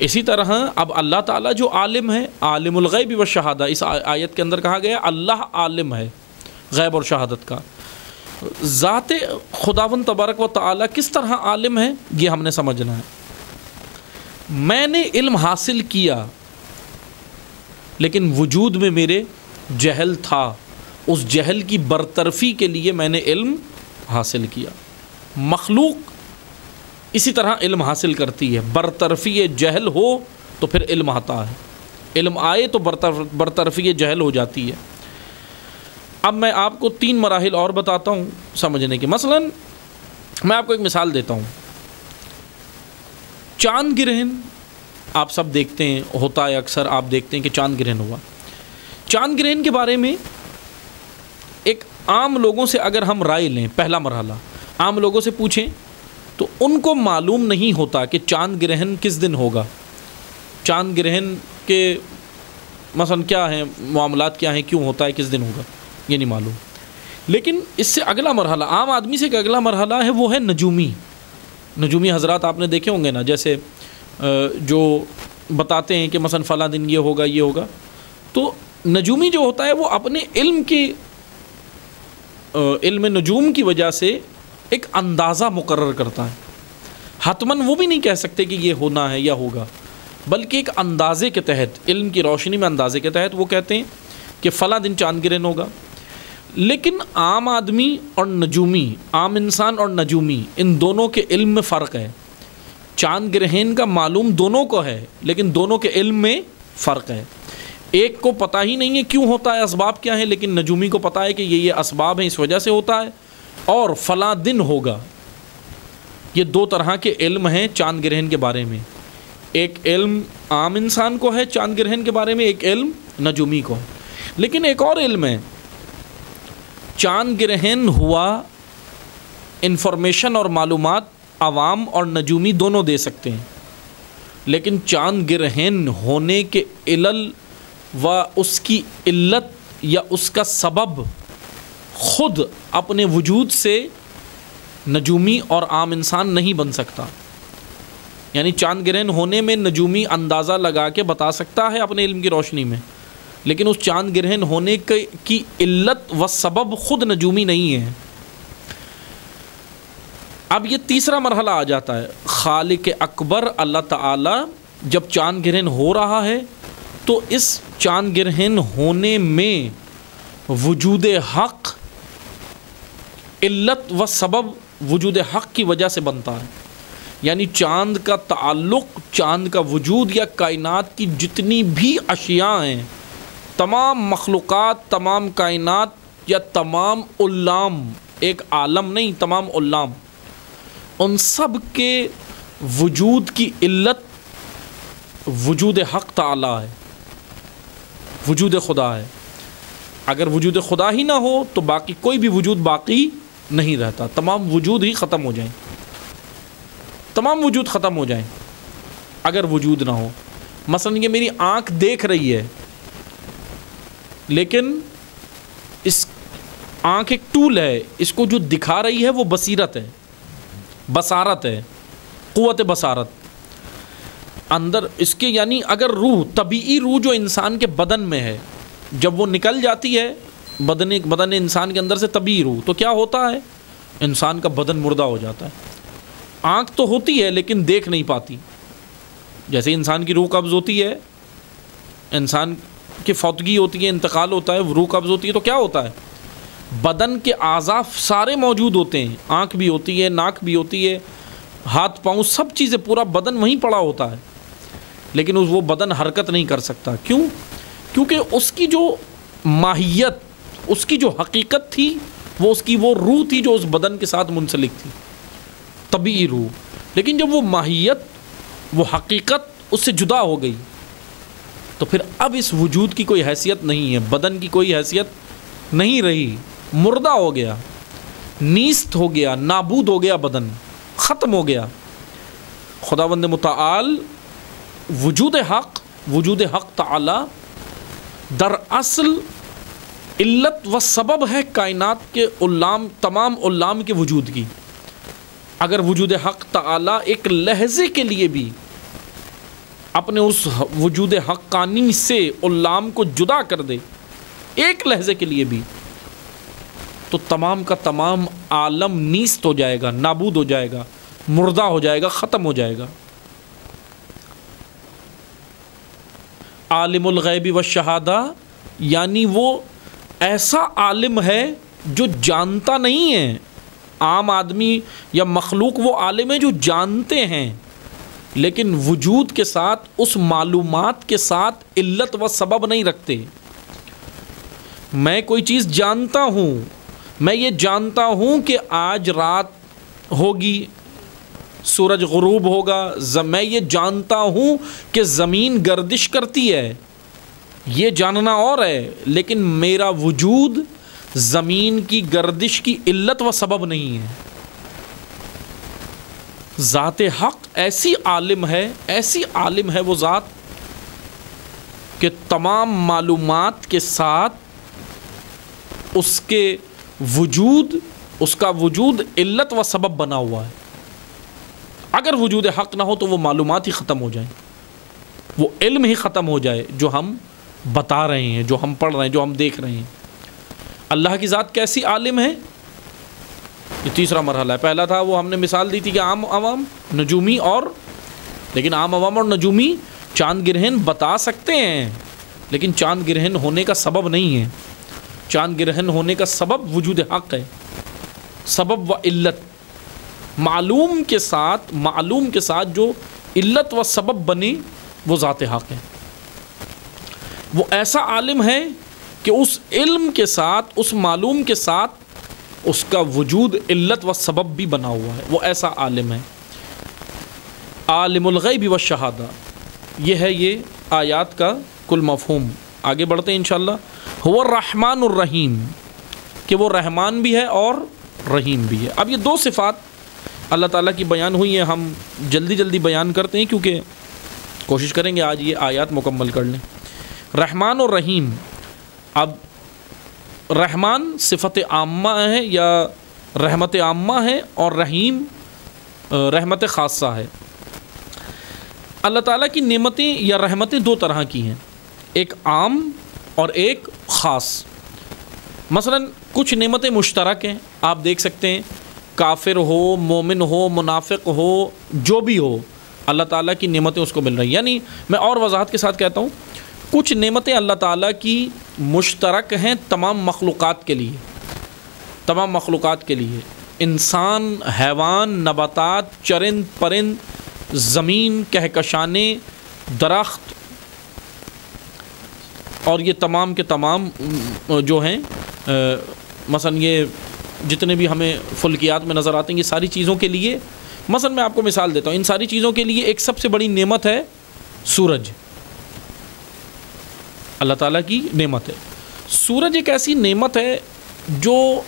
اسی طرح اب اللہ تعالیٰ جو عالم ہے، عالم الغیب والشہادہ، اس آیت کے اندر کہا گیا اللہ عالم ہے غیب اور شہادت کا۔ ذات خداوند تبارک و تعالیٰ کس طرح عالم ہے یہ ہم نے سمجھنا ہے۔ میں نے علم حاصل کیا لیکن وجود میں میرے جہل تھا، اس جہل کی برطرفی کے لیے میں نے علم حاصل کیا۔ مخلوق اسی طرح علم حاصل کرتی ہے، برطرفی جہل ہو تو پھر علم آتا ہے، علم آئے تو برطرفی جہل ہو جاتی ہے۔ اب میں آپ کو 3 مراحل اور بتاتا ہوں سمجھنے کے۔ مثلا میں آپ کو ایک مثال دیتا ہوں. چاند گرہن آپ سب دیکھتے ہیں، ہوتا ہے اکثر، آپ دیکھتے ہیں کہ چاند گرہن ہوا. چاند گرہن کے بارے میں ایک عام لوگوں سے اگر ہم رائے لیں، پہلا مرحلہ عام لوگوں سے پوچھیں تو ان کو معلوم نہیں ہوتا کہ چاند گرہن کس دن ہوگا، چاند گرہن کے مثلا کیا ہیں معاملات، کیا ہیں، کیوں ہوتا ہے، کس دن ہوگا، یہ نہیں معلوم. لیکن اس سے اگلا مرحلہ، عام آدمی سے ایک اگلا مرحلہ ہے، وہ ہے نجومی حضرات آپ نے دیکھے ہوں گے نا، جیسے جو بتاتے ہیں کہ مثلا فلاں دن یہ ہوگا یہ ہوگا. تو نجومی جو ہوتا ہے وہ اپنے علم نجوم کی وجہ سے ایک اندازہ مقرر کرتا ہے. حتماً وہ بھی نہیں کہہ سکتے کہ یہ ہونا ہے یا ہوگا، بلکہ ایک اندازے کے تحت، علم کی روشنی میں اندازے کے تحت وہ کہتے ہیں کہ فلاں دن چاند گرہن ہوگا. لیکن عام آدمی اور نجومی، عام انسان اور نجومی، ان دونوں کے علم میں فرق ہے. چاند گرہن کا معلوم دونوں کو ہے، لیکن دونوں کے علم میں فرق ہے. ایک کو پتہ ہی نہیں ہے کیوں ہوتا ہے، اسباب کیا ہیں، لیکن نجومی کو پتہ ہے کہ یہ اسباب ہیں، اس وجہ سے ہوتا ہے اور فلاں دن ہوگا. یہ دو طرح کے علم ہیں چاند گرہن کے بارے میں. ایک علم عام انسان کو ہے چاند گرہن کے بارے میں، ایک علم نجومی کو ہے. لیکن ایک اور علم ہے، چاند گرہن ہوا، انفارمیشن اور معلومات عوام اور نجومی دونوں دے سکتے ہیں، لیکن چاند گرہن ہونے کے علل و اس کی علت یا اس کا سبب خود اپنے وجود سے نجومی اور عام انسان نہیں بن سکتا. یعنی چاند گرہن ہونے میں نجومی اندازہ لگا کے بتا سکتا ہے اپنے علم کی روشنی میں، لیکن اس چاند گرہن ہونے کی علت و سبب خود نجومی نہیں ہے. اب یہ تیسرا مرحلہ آ جاتا ہے. خالق اکبر اللہ تعالی جب چاند گرہن ہو رہا ہے تو اس چاند گرہن ہونے میں وجود حق، علت و سبب وجود حق کی وجہ سے بنتا ہے. یعنی چاند کا تعلق، چاند کا وجود یا کائنات کی جتنی بھی اشیاء ہیں، تمام مخلوقات، تمام کائنات یا تمام علام، ایک عالم نہیں، تمام علام، ان سب کے وجود کی علت وجود حق تعالی ہے، وجود خدا ہے. اگر وجود خدا ہی نہ ہو تو باقی کوئی بھی وجود باقی نہیں رہتا، تمام وجود ہی ختم ہو جائیں، تمام وجود ختم ہو جائیں اگر وجود نہ ہو. مثلا یہ میری آنکھ دیکھ رہی ہے، لیکن اس آنکھ ایک ٹول ہے، اس کو جو دکھا رہی ہے وہ بصیرت ہے، بصارت ہے، قوت بصارت اندر اس کے. یعنی اگر روح، طبیعی روح جو انسان کے بدن میں ہے، جب وہ نکل جاتی ہے بدن انسان کے اندر سے طبیعی روح، تو کیا ہوتا ہے؟ انسان کا بدن مردہ ہو جاتا ہے. آنکھ تو ہوتی ہے لیکن دیکھ نہیں پاتی. جیسے انسان کی روح قبض ہوتی ہے، انسان کی فوتگی ہوتی ہے، انتقال ہوتا ہے، روح قبض ہوتی ہے، تو کیا ہوتا ہے؟ بدن کے اعضاء سارے موجود ہوتے ہیں، آنکھ بھی ہوتی ہے، ناک بھی ہوتی ہے، ہاتھ پاؤں، سب چیزیں، پورا بدن وہیں پڑا ہوتا ہے، لیکن وہ بدن حرکت نہیں کر سکتا. کیوں؟ کیونکہ اس کی جو ماہیت، اس کی جو حقیقت تھی، وہ روح تھی جو اس بدن کے ساتھ منسلک تھی، طبیعی روح. لیکن جب وہ ماہیت، وہ حقیقت اس سے جدا ہو گئی تو پھر اب اس وجود کی کوئی حیثیت نہیں ہے، بدن کی کوئی حیثیت نہیں رہی، مردہ ہو گیا، نیست ہو گیا، نابود ہو گیا، بدن ختم ہو گیا. خداوند متعال وجود حق تعالی در اصل علت و سبب ہے کائنات کے علام، تمام علام کے وجود کی. اگر وجود حق تعالی ایک لحظے کے لیے بھی اپنے اس وجود حقانی سے علام کو جدا کر دے، ایک لحظے کے لیے بھی، تو تمام کا تمام عالم نیست ہو جائے گا، نابود ہو جائے گا، مردہ ہو جائے گا، ختم ہو جائے گا. عالم الغیب والشہادہ، یعنی وہ ایسا عالم ہے جو جانتا نہیں ہے. عام آدمی یا مخلوق وہ عالم ہے جو جانتے ہیں، لیکن وجود کے ساتھ، اس معلومات کے ساتھ علت و سبب نہیں رکھتے. میں کوئی چیز جانتا ہوں، میں یہ جانتا ہوں کہ آج رات ہوگی، سورج غروب ہوگا، میں یہ جانتا ہوں کہ زمین گردش کرتی ہے، یہ جاننا اور ہے، لیکن میرا وجود زمین کی گردش کی علت و سبب نہیں ہے۔ ذات حق ایسی عالم ہے وہ ذات کہ تمام معلومات کے ساتھ اس کا وجود علت و سبب بنا ہوا ہے۔ اگر وجود حق نہ ہو تو وہ معلومات ہی ختم ہو جائیں، وہ علم ہی ختم ہو جائے جو ہم بتا رہے ہیں، جو ہم پڑھ رہے ہیں، جو ہم دیکھ رہے ہیں۔ اللہ کی ذات کیسی عالم ہے، یہ تیسرا مرحلہ ہے۔ پہلا تھا وہ ہم نے مثال دی تھی کہ عام عوام نجومی لیکن عام عوام اور نجومی چاند گرہن بتا سکتے ہیں، لیکن چاند گرہن ہونے کا سبب نہیں ہے۔ چاند گرہن ہونے کا سبب وجود حق ہے، سبب و علت، معلوم کے ساتھ جو علت و سبب بنے وہ ذات حق ہے۔ وہ ایسا عالم ہے کہ اس علم کے ساتھ، اس معلوم کے ساتھ اس کا وجود علت و سبب بھی بنا ہوا ہے، وہ ایسا عالم ہے۔ عالم الغیب والشہادہ، یہ ہے یہ آیات کا کل مفہوم۔ آگے بڑھتے ہیں انشاءاللہ۔ هو الرحمن الرحیم، کہ وہ رحمان بھی ہے اور رحیم بھی ہے۔ اب یہ دو صفات اللہ تعالیٰ کی بیان ہوئی ہیں، ہم جلدی بیان کرتے ہیں کیونکہ کوشش کریں گے آج یہ آیات مکمل کر لیں۔ رحمان اور رحیم، اب رحمان صفت عامہ ہے یا رحمت عامہ ہے، اور رحیم رحمت خاصہ ہے۔ اللہ تعالیٰ کی نعمتیں یا رحمتیں دو طرح کی ہیں، ایک عام اور ایک خاص۔ مثلا کچھ نعمتیں مشترک ہیں، آپ دیکھ سکتے ہیں کافر ہو، مومن ہو، منافق ہو، جو بھی ہو، اللہ تعالیٰ کی نعمتیں اس کو مل رہی ہیں۔ یعنی میں اور وضاحت کے ساتھ کہتا ہوں، کچھ نعمتیں اللہ تعالیٰ کی مشترک ہیں تمام مخلوقات کے لیے، انسان، حیوان، نباتات، چرند پرند، زمین، کہکشانے، درخت، اور یہ تمام کے تمام جو ہیں مثلا یہ جتنے بھی ہمیں فلکیات میں نظر آتے ہیں، یہ ساری چیزوں کے لیے، مثلا میں آپ کو مثال دیتا ہوں، ان ساری چیزوں کے لیے ایک سب سے بڑی نعمت ہے سورج، اللہ تعالیٰ کی نعمت ہے۔ سورج ایک ایسی نعمت ہے جو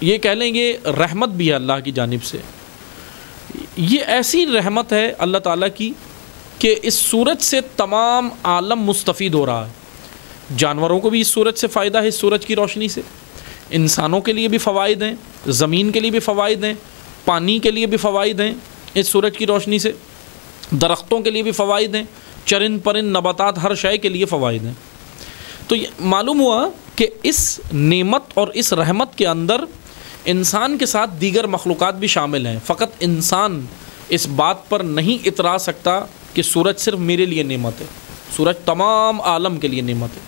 یہ کہہ لیں گے رحمت بھی ہے اللہ کی جانب سے۔ یہ ایسی رحمت ہے اللہ تعالیٰ کی کہ اس سورج سے تمام عالم مستفید ہو رہا ہے۔ جانوروں کو بھی اس سورج سے فائدہ ہے، اس سورج کی روشنی سے، انسانوں کے لیے بھی فوائد ہیں، زمین کے لیے بھی فوائد ہیں، پانی کے لیے بھی فوائد ہیں اس سورج کی روشنی سے، درختوں کے لیے بھی فوائد ہیں، چرند پرند، نباتات، ہر شے کے لیے فوائد ہیں۔ تو یہ معلوم ہوا کہ اس نعمت اور اس رحمت کے اندر انسان کے ساتھ دیگر مخلوقات بھی شامل ہیں۔ فقط انسان اس بات پر نہیں اترا سکتا کہ سورج صرف میرے لیے نعمت ہے، سورج تمام عالم کے لیے نعمت ہے۔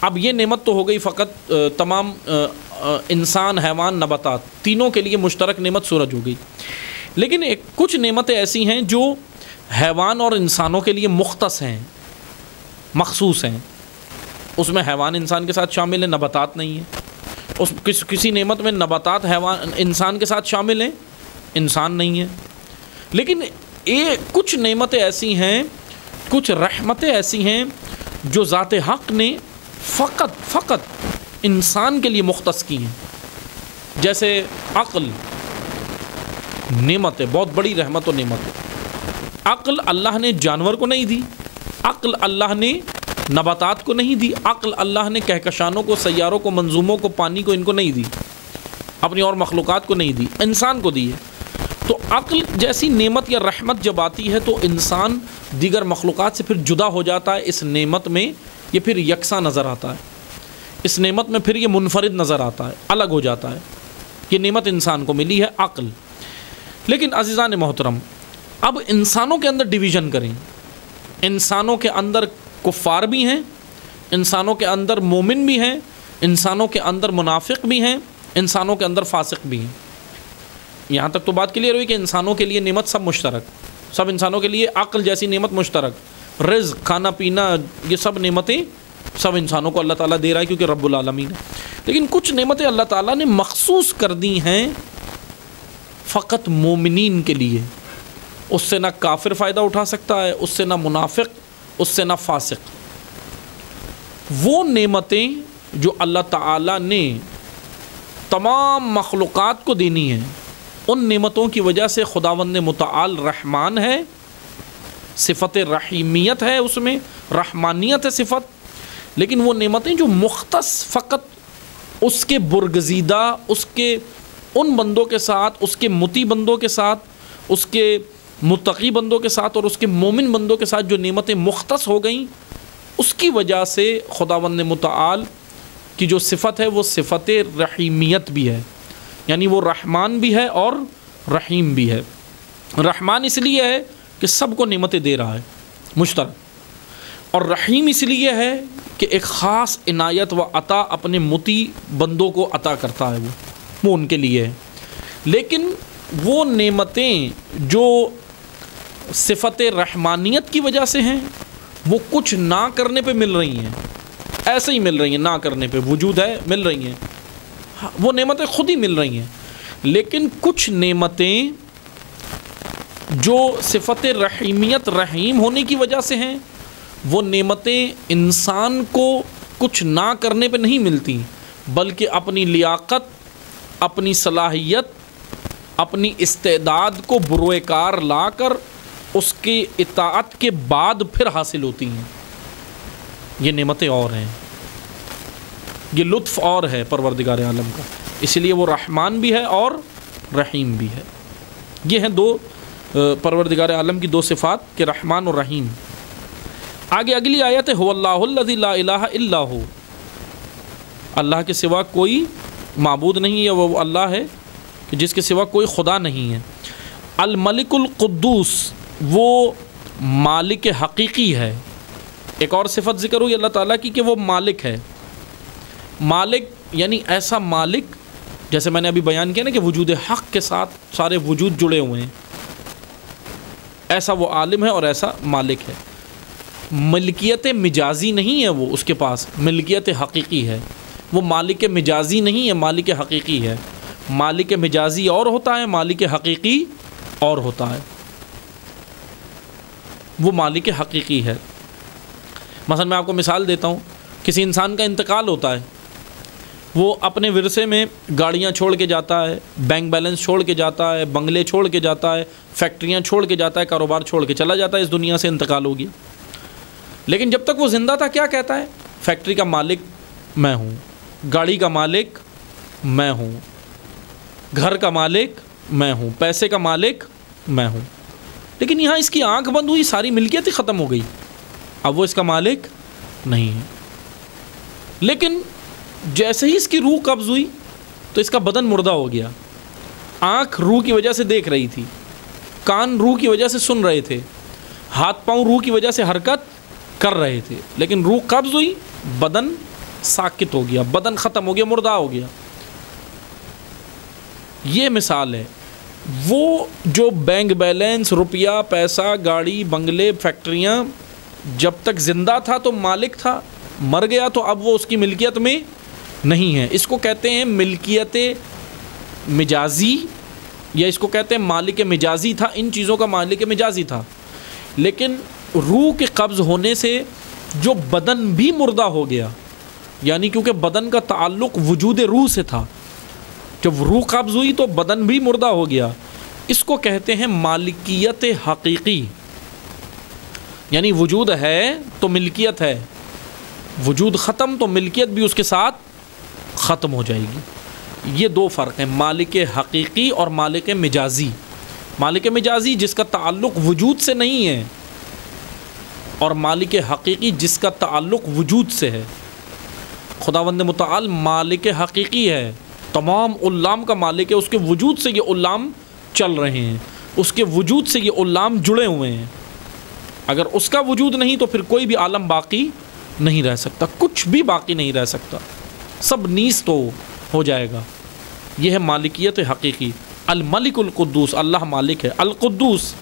اب یہ نعمت تو ہو گئی فقط تمام انسان، حیوان، نباتات، تینوں کے لیے مشترک نعمت سورج ہو گئی۔ لیکن کچھ نعمتیں ایسی ہیں جو حیوان اور انسانوں کے لیے مختص ہیں، مخصوص ہیں۔ اس میں حیوان انسان کے ساتھ شامل ہیں، نباتات نہیں ہیں۔ کسی نعمت میں نباتات حیوان انسان کے ساتھ شامل ہیں، انسان نہیں ہے۔ لیکن کچھ نعمتیں ایسی ہیں، کچھ رحمتیں ایسی ہیں جو ذات حق نے فقط انسان کے لیے مختص کی ہیں۔ جیسے عقل نعمت ہے، بہت بڑی رحمت و نعمت ہے۔ عقل اللہ نے جانور کو نہیں دی، عقل اللہ نے نباتات کو نہیں دی، عقل اللہ نے کہکشانوں کو، سیاروں کو، منظوموں کو، پانی کو، ان کو نہیں دی، اپنی اور مخلوقات کو نہیں دی، انسان کو دی ہے۔ تو عقل جیسی نعمت یا رحمت جب آتی ہے تو انسان دیگر مخلوقات سے پھر جدا ہو جاتا ہے، اس نعمت میں یہ پھر یکساں نظر آتا ہے، اس نعمت میں پھر یہ منفرد نظر آتا ہے، الگ ہو جاتا ہے۔ یہ نعمت انسان کو ملی ہے، عقل۔ لیکن عزیزان محترم، اب انسانوں کے اندر ڈویژن کریں، انسانوں کے اندر کفار بھی ہیں، انسانوں کے اندر مومن بھی ہیں، انسانوں کے اندر منافق بھی ہیں، انسانوں کے اندر فاسق بھی ہیں۔ یہاں تک تو بات کلیئر ہوئی کہ انسانوں کے لیے نعمت سب مشترک، سب انسانوں کے لیے عقل جیسی نعمت مشترک، رزق، کھانا پینا، یہ سب نعمتیں سب انسانوں کو اللہ تعالیٰ دے رہا ہے کیونکہ رب العالمین ہے۔ لیکن کچھ نعمتیں اللہ تعالیٰ نے مخصوص کر دی ہیں فقط مومنین کے لیے، اس سے نہ کافر فائدہ اٹھا سکتا ہے، اس سے نہ منافق، اس سے نہ فاسق۔ وہ نعمتیں جو اللہ تعالیٰ نے تمام مخلوقات کو دینی ہیں، ان نعمتوں کی وجہ سے خداوند متعال رحمان ہے، صفت رحیمیت ہے، اس میں رحمانیت ہے صفت، لیکن وہ نعمتیں جو مختص فقط اس کے برگزیدہ، اس کے ان بندوں کے ساتھ، اس کے مطیع بندوں کے ساتھ، اس کے متقی بندوں کے ساتھ اور اس کے مومن بندوں کے ساتھ جو نعمتیں مختص ہو گئیں، اس کی وجہ سے خداوند متعال کی جو صفت ہے وہ صفت رحیمیت بھی ہے، یعنی وہ رحمان بھی ہے اور رحیم بھی ہے۔ رحمان اس لیے ہے کہ سب کو نعمتیں دے رہا ہے مشترک، اور رحیم اس لیے ہے کہ ایک خاص عنایت و عطا اپنے مطیع بندوں کو عطا کرتا ہے، وہ ان کے لیے ہے۔ لیکن وہ نعمتیں جو صفت رحمانیت کی وجہ سے ہیں، وہ کچھ نہ کرنے پہ مل رہی ہیں، ایسے ہی مل رہی ہیں، نہ کرنے پہ وجود ہے مل رہی ہیں، وہ نعمتیں خود ہی مل رہی ہیں۔ لیکن کچھ نعمتیں جو صفت رحیمیت، رحیم ہونے کی وجہ سے ہیں، وہ نعمتیں انسان کو کچھ نہ کرنے پہ نہیں ملتی، بلکہ اپنی لیاقت، اپنی صلاحیت، اپنی استعداد کو بروئے کار لا کر اس کی اطاعت کے بعد پھر حاصل ہوتی ہیں۔ یہ نعمتیں اور ہیں، یہ لطف اور ہے پروردگار عالم کا، اس لیے وہ رحمان بھی ہے اور رحیم بھی ہے۔ یہ ہیں دو پروردگار عالم کی دو صفات کہ رحمان اور رحیم۔ آگے اگلی آیت ہے، هو اللہ الذی لا الہ الا ہو، اللہ کے سوا کوئی معبود نہیں ہے، وہ اللہ ہے کہ جس کے سوا کوئی خدا نہیں ہے۔ الملک القدوس، وہ مالک حقیقی ہے۔ ایک اور صفت ذکر ہوئی اللہ تعالیٰ کی کہ وہ مالک ہے۔ مالک یعنی ایسا مالک، جیسے میں نے ابھی بیان کیا نا کہ وجود حق کے ساتھ سارے وجود جڑے ہوئے ہیں، ایسا وہ عالم ہے اور ایسا مالک ہے۔ ملکیت مجازی نہیں ہے وہ، اس کے پاس ملکیت حقیقی ہے۔ وہ مالک مجازی نہیں ہے، مالک حقیقی ہے۔ مالک مجازی اور ہوتا ہے، مالک حقیقی اور ہوتا ہے۔ وہ مالک حقیقی ہے۔ مثلا میں آپ کو مثال دیتا ہوں، کسی انسان کا انتقال ہوتا ہے، وہ اپنے ورثے میں گاڑیاں چھوڑ کے جاتا ہے، بینک بیلنس چھوڑ کے جاتا ہے، بنگلے چھوڑ کے جاتا ہے، فیکٹریاں چھوڑ کے جاتا ہے، کاروبار چھوڑ کے چلا جاتا ہے، اس دنیا سے انتقال ہو گیا۔ لیکن جب تک وہ زندہ تھا کیا کہتا ہے؟ فیکٹری کا مالک میں ہوں، گاڑی کا مالک میں ہوں، گھر کا مالک میں ہوں، پیسے کا مالک میں ہوں۔ لیکن یہاں اس کی آنکھ بند ہوئی، ساری ملکیت ہی ختم ہو گئی، اب وہ اس کا مالک نہیں ہے۔ لیکن جیسے ہی اس کی روح قبض ہوئی تو اس کا بدن مردہ ہو گیا۔ آنکھ روح کی وجہ سے دیکھ رہی تھی، کان روح کی وجہ سے سن رہے تھے، ہاتھ پاؤں روح کی وجہ سے حرکت کر رہے تھے، لیکن روح قبض ہوئی، بدن ساکت ہو گیا، بدن ختم ہو گیا، مردہ ہو گیا۔ یہ مثال ہے۔ وہ جو بینک بیلنس، روپیہ، پیسہ، گاڑی، بنگلے، فیکٹریاں جب تک زندہ تھا تو مالک تھا، مر گیا تو اب وہ اس کی ملکیت میں نہیں ہے۔ اس کو کہتے ہیں ملکیت مجازی، یا اس کو کہتے ہیں مالک مجازی تھا، ان چیزوں کا مالک مجازی تھا۔ لیکن روح کے قبض ہونے سے جو بدن بھی مردہ ہو گیا، یعنی کیونکہ بدن کا تعلق وجود روح سے تھا، جب روح قبض ہوئی تو بدن بھی مردہ ہو گیا۔ اس کو کہتے ہیں مالکیت حقیقی، یعنی وجود ہے تو ملکیت ہے، وجود ختم تو ملکیت بھی اس کے ساتھ ختم ہو جائے گی۔ یہ دو فرق ہیں، مالک حقیقی اور مالک مجازی۔ مالک مجازی جس کا تعلق وجود سے نہیں ہے، اور مالک حقیقی جس کا تعلق وجود سے ہے۔ خداوند متعال مالک حقیقی ہے، تمام علام کا مالک ہے، اس کے وجود سے یہ علام چل رہے ہیں، اس کے وجود سے یہ علام جڑے ہوئے ہیں۔ اگر اس کا وجود نہیں تو پھر کوئی بھی عالم باقی نہیں رہ سکتا، کچھ بھی باقی نہیں رہ سکتا، سب نیز تو ہو جائے گا۔ یہ ہے مالکیت حقیقی۔ الملک القدوس، اللہ مالک ہے۔ القدوس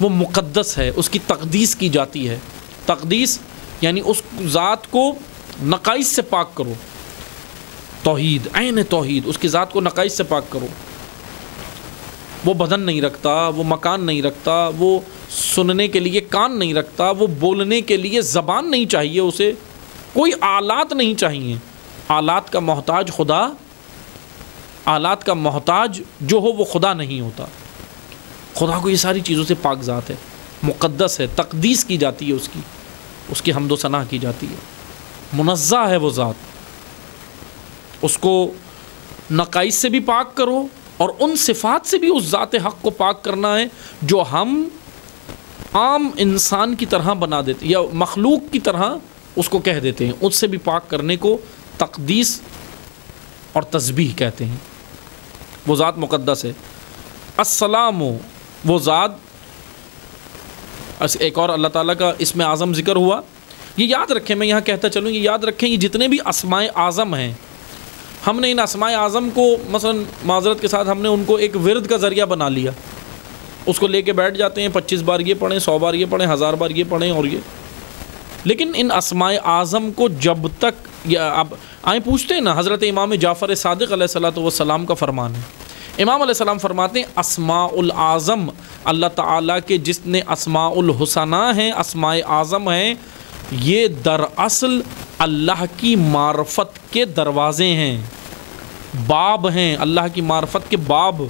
وہ مقدس ہے، اس کی تقدیس کی جاتی ہے۔ تقدیس یعنی اس ذات کو نقائص سے پاک کرو، توحید، عین توحید، اس کی ذات کو نقائص سے پاک کرو۔ وہ بدن نہیں رکھتا، وہ مکان نہیں رکھتا، وہ سننے کے لیے کان نہیں رکھتا، وہ بولنے کے لیے زبان نہیں چاہیے، اسے کوئی آلات نہیں چاہیے. آلات کا محتاج خدا، آلات کا محتاج جو ہو وہ خدا نہیں ہوتا. خدا کو یہ ساری چیزوں سے پاک ذات ہے، مقدس ہے، تقدیس کی جاتی ہے، اس کی حمد و ثنا کی جاتی ہے، منزہ ہے وہ ذات. اس کو نقائص سے بھی پاک کرو اور ان صفات سے بھی اس ذات حق کو پاک کرنا ہے جو ہم عام انسان کی طرح بنا دیتے یا مخلوق کی طرح اس کو کہہ دیتے ہیں. اس سے بھی پاک کرنے کو تقدیس اور تسبیح کہتے ہیں. وہ ذات مقدس ہے. السلام وہ ذات، ایک اور اللہ تعالیٰ کا اسم اعظم ذکر ہوا. یہ یاد رکھیں، میں یہاں کہتا چلوں، یہ یاد رکھیں یہ جتنے بھی اسماء اعظم ہیں، ہم نے ان اسماء اعظم کو مثلا معذرت کے ساتھ ہم نے ان کو ایک ورد کا ذریعہ بنا لیا. اس کو لے کے بیٹھ جاتے ہیں، 25 بار یہ پڑھیں، 100 بار یہ پڑھیں، 1000 بار یہ پڑھیں اور یہ. لیکن ان اسماء اعظم کو جب تک اب آئیں پوچھتے ہیں نا، حضرت امام جعفر صادق علیہ الصلوۃ والسلام کا فرمان ہے. امام علیہ السلام فرماتے ہیں اسماء الاعظم، اللہ تعالیٰ کے جس نے اسماء الحسنہ ہیں، اسماء اعظم ہیں، یہ دراصل اللہ کی معرفت کے دروازے ہیں، باب ہیں، اللہ کی معرفت کے باب،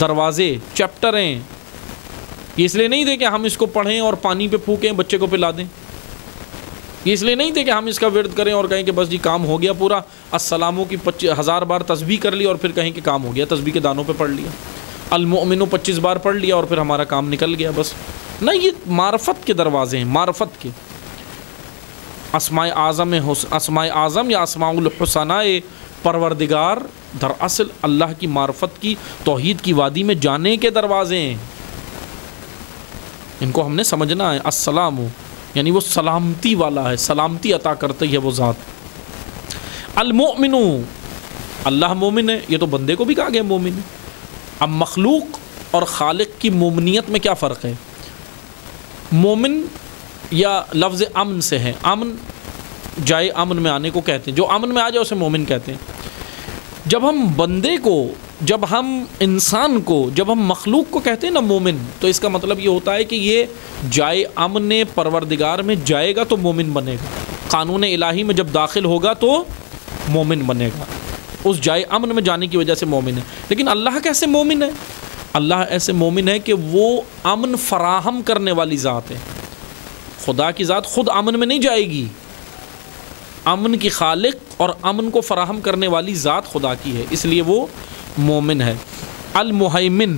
دروازے، چیپٹر ہیں. یہ اس لیے نہیں تھے کہ ہم اس کو پڑھیں اور پانی پہ پھونکیں بچے کو پلا دیں. یہ اس لیے نہیں تھے کہ ہم اس کا ورد کریں اور کہیں کہ بس جی کام ہو گیا پورا، السلاموں کی 1000 بار تسبیح کر لی اور پھر کہیں کہ کام ہو گیا، تسبیح کے دانوں پہ پڑھ لیا. المؤمنوں 25 بار پڑھ لیا اور پھر ہمارا کام نکل گیا بس. نہیں، یہ معرفت کے دروازے ہیں، معرفت کے. اسماء اعظم یا اسماء الحسنہ پروردگار دراصل اللہ کی معرفت کی، توحید کی وادی میں جانے کے دروازے ہیں. ان کو ہم نے سمجھنا ہے. السلام یعنی وہ سلامتی والا ہے، سلامتی عطا کرتی ہے وہ ذات. المؤمن، اللہ مومن ہے، یہ تو بندے کو بھی کہا گیا مومن ہے. اب مخلوق اور خالق کی مومنیت میں کیا فرق ہے؟ مومن یا لفظ امن سے ہے، امن جائے امن میں آنے کو کہتے ہیں، جو امن میں آ جائے اسے مومن کہتے ہیں. جب ہم بندے کو، جب ہم انسان کو، جب ہم مخلوق کو کہتے ہیں نا مومن، تو اس کا مطلب یہ ہوتا ہے کہ یہ جائے امن پروردگار میں جائے گا تو مومن بنے گا، قانون الہی میں جب داخل ہوگا تو مومن بنے گا، اس جائے امن میں جانے کی وجہ سے مومن ہے. لیکن اللہ کیسے مومن ہے؟ اللہ ایسے مومن ہے کہ وہ امن فراہم کرنے والی ذات ہے. خدا کی ذات خود امن میں نہیں جائے گی، امن کی خالق اور امن کو فراہم کرنے والی ذات خدا کی ہے، اس لیے وہ مومن ہے. المہیمن،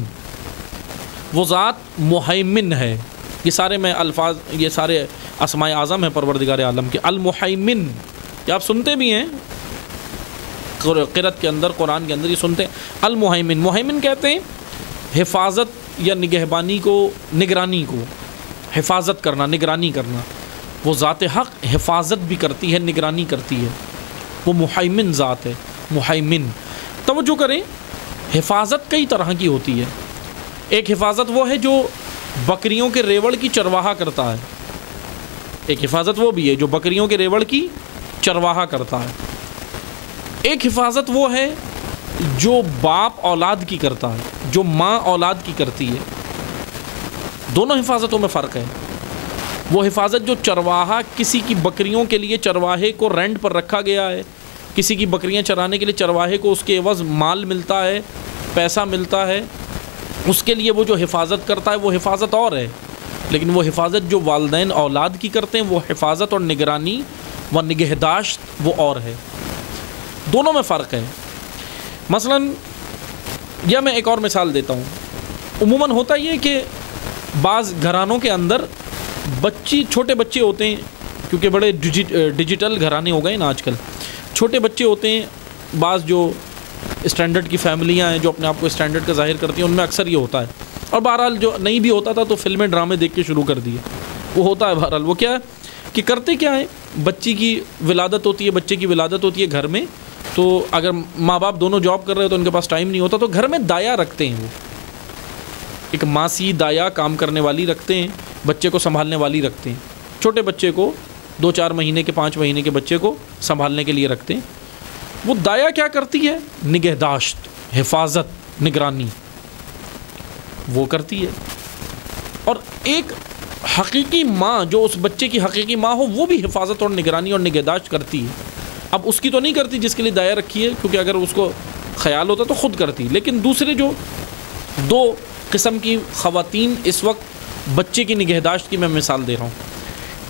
وہ ذات مہیمن ہے. یہ سارے میں الفاظ، یہ سارے اسماء اعظم ہیں پروردگار عالم کے. المہیمن، یہ آپ سنتے بھی ہیں قرأت کے اندر، قرآن کے اندر یہ سنتے ہیں. المہیمن، مہیمن کہتے ہیں حفاظت یا نگہبانی کو، نگرانی کو، حفاظت کرنا، نگرانی کرنا. وہ ذات حق حفاظت بھی کرتی ہے، نگرانی کرتی ہے، وہ مہیمن ذات ہے. مہیمن، توجہ کریں، حفاظت کئی طرح کی ہوتی ہے. ایک حفاظت وہ ہے جو بکریوں کے ریوڑ کی چرواہا کرتا ہے. ایک حفاظت وہ بھی ہے جو بکریوں کے ریوڑ کی چرواہا کرتا ہے. ایک حفاظت وہ ہے جو باپ اولاد کی کرتا ہے، جو ماں اولاد کی کرتی ہے. دونوں حفاظتوں میں فرق ہے. وہ حفاظت جو چرواہا، کسی کی بکریوں کے لیے چرواہے کو رینٹ پر رکھا گیا ہے، کسی کی بکریاں چرانے کے لیے چرواہے کو اس کے عوض مال ملتا ہے، پیسہ ملتا ہے، اس کے لیے وہ جو حفاظت کرتا ہے وہ حفاظت اور ہے. لیکن وہ حفاظت جو والدین اولاد کی کرتے ہیں، وہ حفاظت اور نگرانی و نگہداشت وہ اور ہے. دونوں میں فرق ہے. مثلا یا میں ایک اور مثال دیتا ہوں. عموماً ہوتا یہ کہ بعض گھرانوں کے اندر چھوٹے بچے ہوتے ہیں، کیونکہ بڑے ڈیجیٹل گھرانے ہو گئے نا آج کل. چھوٹے بچے ہوتے ہیں، بعض جو اسٹینڈرڈ کی فیملیاں ہیں جو اپنے آپ کو اسٹینڈرڈ کا ظاہر کرتی ہیں، ان میں اکثر یہ ہوتا ہے. اور بہرحال جو نہیں بھی ہوتا تھا تو فلمیں ڈرامے دیکھ کے شروع کر دیے، وہ ہوتا ہے. بہرحال وہ کیا ہے کہ کرتے کیا ہے، بچی کی ولادت ہوتی ہے، بچے کی ولادت ہوتی ہے گھر میں، تو اگر ماں باپ دونوں جاب کر رہے ہو تو ان کے پاس ٹائم نہیں ہوتا، تو گھر میں دایا رکھتے ہیں. وہ ایک ماسی دایا کام کرنے والی رکھتے ہیں، بچے کو سنبھالنے والی رکھتے ہیں. چھوٹے بچے کو 2-4 مہینے کے 5 مہینے کے بچے کو سنبھالنے کے لیے رکھتے ہیں. وہ دایا کیا کرتی ہے؟ نگہداشت، حفاظت، نگرانی. وہ کرتی ہے، اور ایک حقیقی ماں جو اس بچے کی حقیقی ماں ہو وہ بھی حفاظت اور نگرانی اور نگہداشت کرتی ہے۔ اب اس کی تو نہیں کرتی جس کے لیے دایا رکھی ہے، کیونکہ اگر اس کو خیال ہوتا تو خود کرتی، لیکن دوسرے جو دو قسم کی خواتین اس وقت بچے کی نگہداشت کی میں مثال دے رہا ہوں۔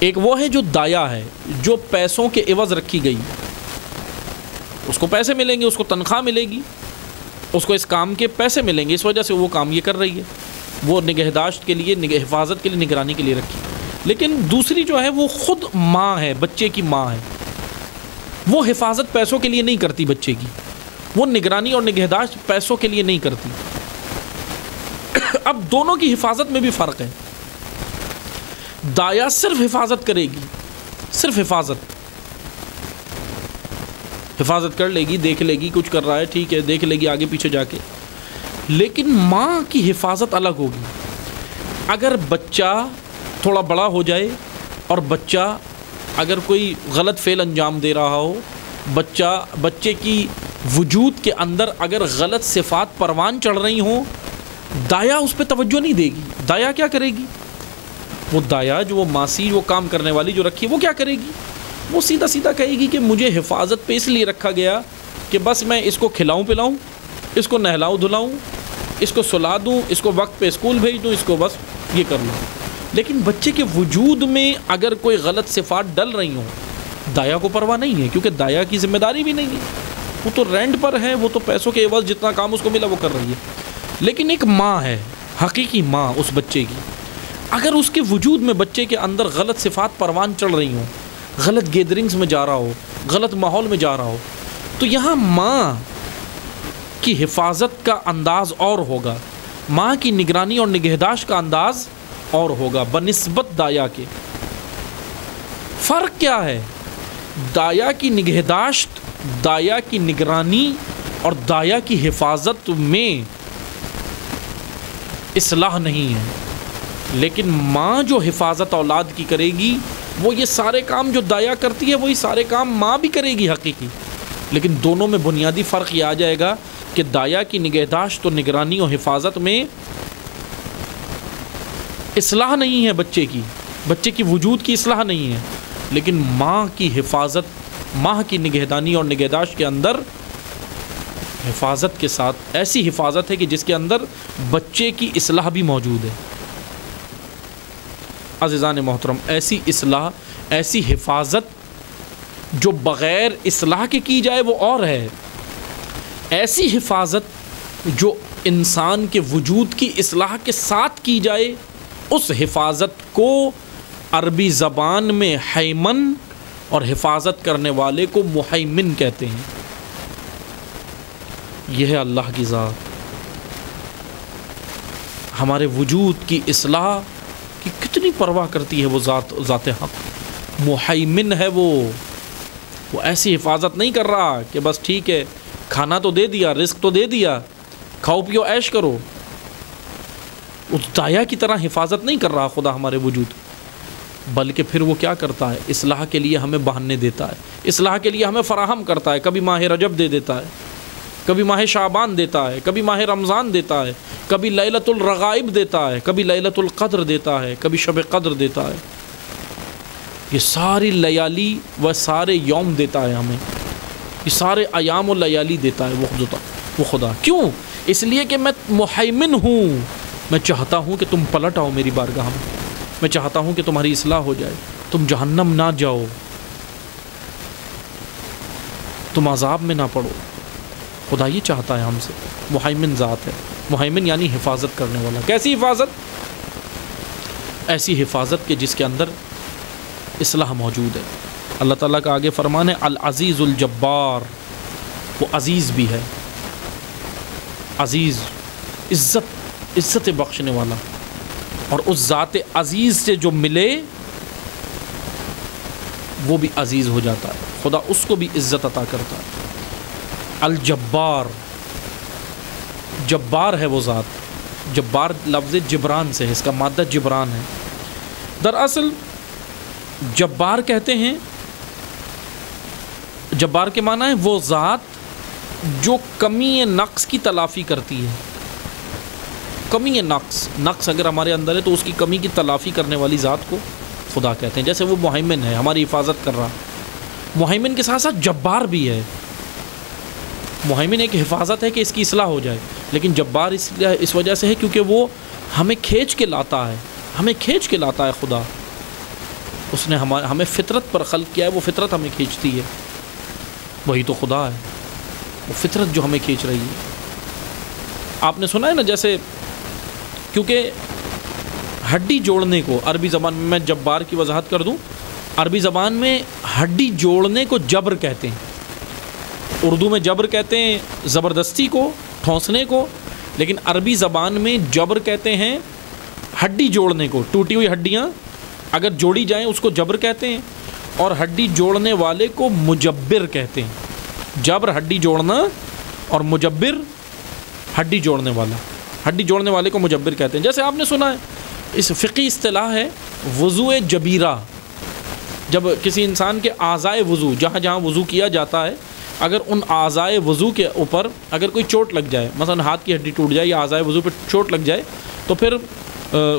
ایک وہ ہے جو دایا ہے، جو پیسوں کے عوض رکھی گئی، اس کو پیسے ملیں گے، اس کو تنخواہ ملے گی، اس کو اس کام کے پیسے ملیں گے، اس وجہ سے وہ کام یہ کر رہی ہے، وہ نگہداشت کے لیے، حفاظت کے لیے، نگرانی کے لیے رکھی۔ لیکن دوسری جو ہے وہ خود ماں ہے، بچے کی ماں ہے، وہ حفاظت پیسوں کے لیے نہیں کرتی بچے کی، وہ نگرانی اور نگہداشت پیسوں کے لیے نہیں کرتی۔ اب دونوں کی حفاظت میں بھی فرق ہے۔ دایا صرف حفاظت کرے گی، صرف حفاظت کر لے گی، دیکھ لے گی کچھ کر رہا ہے، ٹھیک ہے، دیکھ لے گی آگے پیچھے جا کے، لیکن ماں کی حفاظت الگ ہوگی۔ اگر بچہ تھوڑا بڑا ہو جائے اور بچہ اگر کوئی غلط فعل انجام دے رہا ہو، بچے کی وجود کے اندر اگر غلط صفات پروان چڑھ رہی ہوں، دایا اس پہ توجہ نہیں دے گی۔ دایا کیا کرے گی؟ وہ دایا جو وہ ماسی، وہ کام کرنے والی جو رکھی ہے، وہ کیا کرے گی؟ وہ سیدھا سیدھا کہے گی کہ مجھے حفاظت پہ اس لیے رکھا گیا کہ بس میں اس کو کھلاؤں پلاؤں، اس کو نہلاؤں دھلاؤں، اس کو سلا دوں، اس کو وقت پہ اسکول بھیج دوں، اس کو بس یہ کر لوں۔ لیکن بچے کے وجود میں اگر کوئی غلط صفات ڈل رہی ہوں، دایا کو پرواہ نہیں ہے، کیونکہ دایا کی ذمہ داری بھی نہیں ہے، وہ تو رینٹ پر ہے، وہ تو پیسوں کے عوض جتنا کام اس کو ملا وہ کر رہی ہے۔ لیکن ایک ماں ہے، حقیقی ماں اس بچے کی، اگر اس کے وجود میں بچے کے اندر غلط صفات پروان چڑھ رہی ہوں، غلط گیدرنگز میں جا رہا ہو، غلط ماحول میں جا رہا ہو، تو یہاں ماں کی حفاظت کا انداز اور ہوگا، ماں کی نگرانی اور نگہداشت کا انداز اور ہوگا بنسبت دایا کے۔ فرق کیا ہے؟ دایا کی نگہداشت، دایا کی نگرانی اور دایا کی حفاظت میں اصلاح نہیں ہے، لیکن ماں جو حفاظت اولاد کی کرے گی، وہ یہ سارے کام جو دایا کرتی ہے وہی سارے کام ماں بھی کرے گی حقیقی، لیکن دونوں میں بنیادی فرق یہ آ جائے گا کہ دایا کی نگہداشت و نگرانی اور حفاظت میں اصلاح نہیں ہے، بچے کی وجود کی اصلاح نہیں ہے، لیکن ماں کی حفاظت، ماں کی نگہدانی اور نگہداشت کے اندر حفاظت کے ساتھ ایسی حفاظت ہے کہ جس کے اندر بچے کی اصلاح بھی موجود ہے۔ عزیزان محترم، ایسی اصلاح، ایسی حفاظت جو بغیر اصلاح کے کی جائے وہ اور ہے، ایسی حفاظت جو انسان کے وجود کی اصلاح کے ساتھ کی جائے، اس حفاظت کو عربی زبان میں حیمن اور حفاظت کرنے والے کو محیمن کہتے ہیں۔ یہ ہے اللہ کی ذات، ہمارے وجود کی اصلاح کی کتنی پرواہ کرتی ہے وہ ذات حق۔ محیمن ہے وہ ایسی حفاظت نہیں کر رہا کہ بس ٹھیک ہے کھانا تو دے دیا، رزق تو دے دیا، کھاؤ پیو عیش کرو، اس دایا کی طرح حفاظت نہیں کر رہا خدا ہمارے وجود، بلکہ پھر وہ کیا کرتا ہے؟ اصلاح کے لیے ہمیں بہانے دیتا ہے، اصلاح کے لیے ہمیں فراہم کرتا ہے، کبھی ماہ رجب دے دیتا ہے، کبھی ماہ شعبان دیتا ہے، کبھی ماہ رمضان دیتا ہے، کبھی لیلۃ الرغائب دیتا ہے، کبھی لیلۃ القدر دیتا ہے، کبھی شب قدر دیتا ہے۔ یہ ساری لیالی و سارے یوم دیتا ہے ہمیں، یہ سارے ایام و لیالی دیتا ہے وہ خدا۔ کیوں؟ اس لیے کہ میں محیمن ہوں، میں چاہتا ہوں کہ تم پلٹ آؤ میری بارگاہ میں چاہتا ہوں کہ تمہاری اصلاح ہو جائے، تم جہنم نہ جاؤ، تم عذاب میں نہ پڑو۔ خدا یہ چاہتا ہے ہم سے، محیمن ذات ہے، محیمن یعنی حفاظت کرنے والا۔ کیسی حفاظت؟ ایسی حفاظت کہ جس کے اندر اصلاح موجود ہے۔ اللہ تعالیٰ کا آگے فرمان ہے العزیز الجبار، وہ عزیز بھی ہے، عزیز عزت بخشنے والا، اور اس ذات عزیز سے جو ملے وہ بھی عزیز ہو جاتا ہے، خدا اس کو بھی عزت عطا کرتا ہے۔ الجبار، جبار ہے وہ ذات، جبار لفظ جبران سے ہے، اس کا مادہ جبران ہے۔ دراصل جبار کہتے ہیں، جبار کے معنی ہے وہ ذات جو کمی نقص کی تلافی کرتی ہے، کمی ہے، نقص اگر ہمارے اندر ہے تو اس کی کمی کی تلافی کرنے والی ذات کو خدا کہتے ہیں. جیسے وہ محیمن ہے، ہماری حفاظت کر رہا، محیمن کے ساتھ ساتھ جبار بھی ہے. محیمن ایک حفاظت ہے کہ اس کی اصلاح ہو جائے، لیکن جبار اس وجہ سے ہے کیونکہ وہ ہمیں کھینچ کے لاتا ہے، ہمیں کھینچ کے لاتا ہے. خدا اس نے ہمیں فطرت پر خلق کیا ہے، وہ فطرت ہمیں کھینچتی ہے، وہی تو خدا ہے، وہ فطرت جو ہمیں کھینچ رہی ہے. آپ نے سنا ہے نا، جیسے کیونکہ ہڈی جوڑنے کو عربی زبان میں جبار کی وضاحت کر دوں، عربی زبان میں ہڈی جوڑنے کو جبر کہتے ہیں. اردو میں جبر کہتے ہیں زبردستی کو، ٹھونسنے کو، لیکن عربی زبان میں جبر کہتے ہیں ہڈی جوڑنے کو. ٹوٹی ہوئی ہڈیاں اگر جوڑی جائیں اس کو جبر کہتے ہیں، اور ہڈی جوڑنے والے کو مجبر کہتے ہیں. جبر ہڈی جوڑنا اور مجبر ہڈی جوڑنے والا، ہڈی جوڑنے والے کو مجبر کہتے ہیں. جیسے آپ نے سنا ہے اس فقہی اصطلاح ہے وضوء جبیرہ. جب کسی انسان کے اعضائے وضو، جہاں جہاں وضو کیا جاتا ہے، اگر ان اعضائے وضو کے اوپر اگر کوئی چوٹ لگ جائے، مثلا ہاتھ کی ہڈی ٹوٹ جائے یا اعضائے وضو پہ چوٹ لگ جائے، تو پھر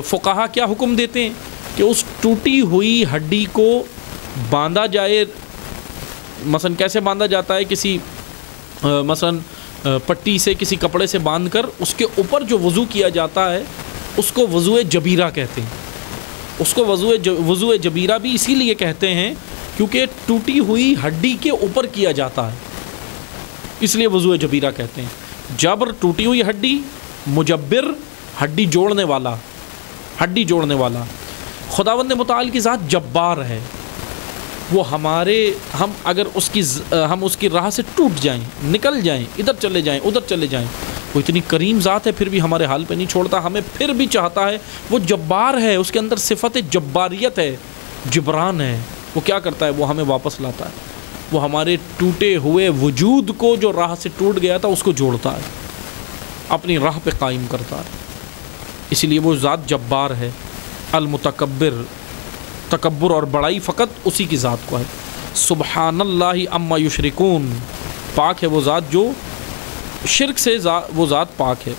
فقہا کیا حکم دیتے ہیں کہ اس ٹوٹی ہوئی ہڈی کو باندھا جائے. مثلا کیسے باندھا جاتا ہے؟ کسی مثلا پٹی سے، کسی کپڑے سے باندھ کر اس کے اوپر جو وضو کیا جاتا ہے اس کو وضوء جبیرہ کہتے ہیں. اس کو وضوء جبیرہ بھی اسی لیے کہتے ہیں کیونکہ ٹوٹی ہوئی ہڈی کے اوپر کیا جاتا ہے، اس لیے وضوء جبیرہ کہتے ہیں. جبر ٹوٹی ہوئی ہڈی، مجبر ہڈی جوڑنے والا، ہڈی جوڑنے والا. خداوند متعال کی ذات جبار ہے. وہ ہم اگر ہم اس کی راہ سے ٹوٹ جائیں، نکل جائیں، ادھر چلے جائیں، ادھر چلے جائیں، وہ اتنی کریم ذات ہے پھر بھی ہمارے حال پہ نہیں چھوڑتا، ہمیں پھر بھی چاہتا ہے. وہ جبار ہے، اس کے اندر صفت جباریت ہے، جبران ہے. وہ کیا کرتا ہے؟ وہ ہمیں واپس لاتا ہے. وہ ہمارے ٹوٹے ہوئے وجود کو جو راہ سے ٹوٹ گیا تھا اس کو جوڑتا ہے، اپنی راہ پہ قائم کرتا ہے. اسی لیے وہ ذات جبار ہے. المتکبر، تکبر اور بڑائی فقط اسی کی ذات کو ہے. سبحان اللہ عما یشرکون، پاک ہے وہ ذات جو شرک سے وہ ذات پاک ہے.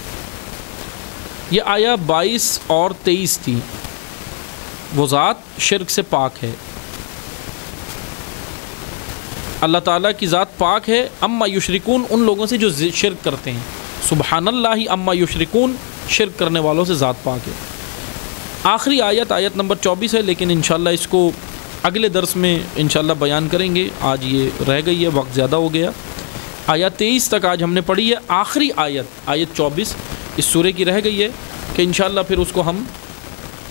یہ آیا 22 اور 23 تھی. وہ ذات شرک سے پاک ہے. اللہ تعالیٰ کی ذات پاک ہے. اما یشرکون، ان لوگوں سے جو شرک کرتے ہیں. سبحان اللہ اما یشرکون، شرک کرنے والوں سے ذات پاک ہے. آخری آیت نمبر 24 ہے، لیکن انشاءاللہ اس کو اگلے درس میں انشاءاللہ بیان کریں گے. آج یہ رہ گئی ہے، وقت زیادہ ہو گیا. آیت 23 تک آج ہم نے پڑھی ہے. آخری آیت 24 اس سورے کی رہ گئی ہے کہ انشاءاللہ پھر اس کو ہم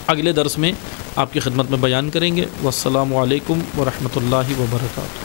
اگلے درس میں آپ کی خدمت میں بیان کریں گے. والسلام علیکم ورحمۃ اللہ وبرکاتہ.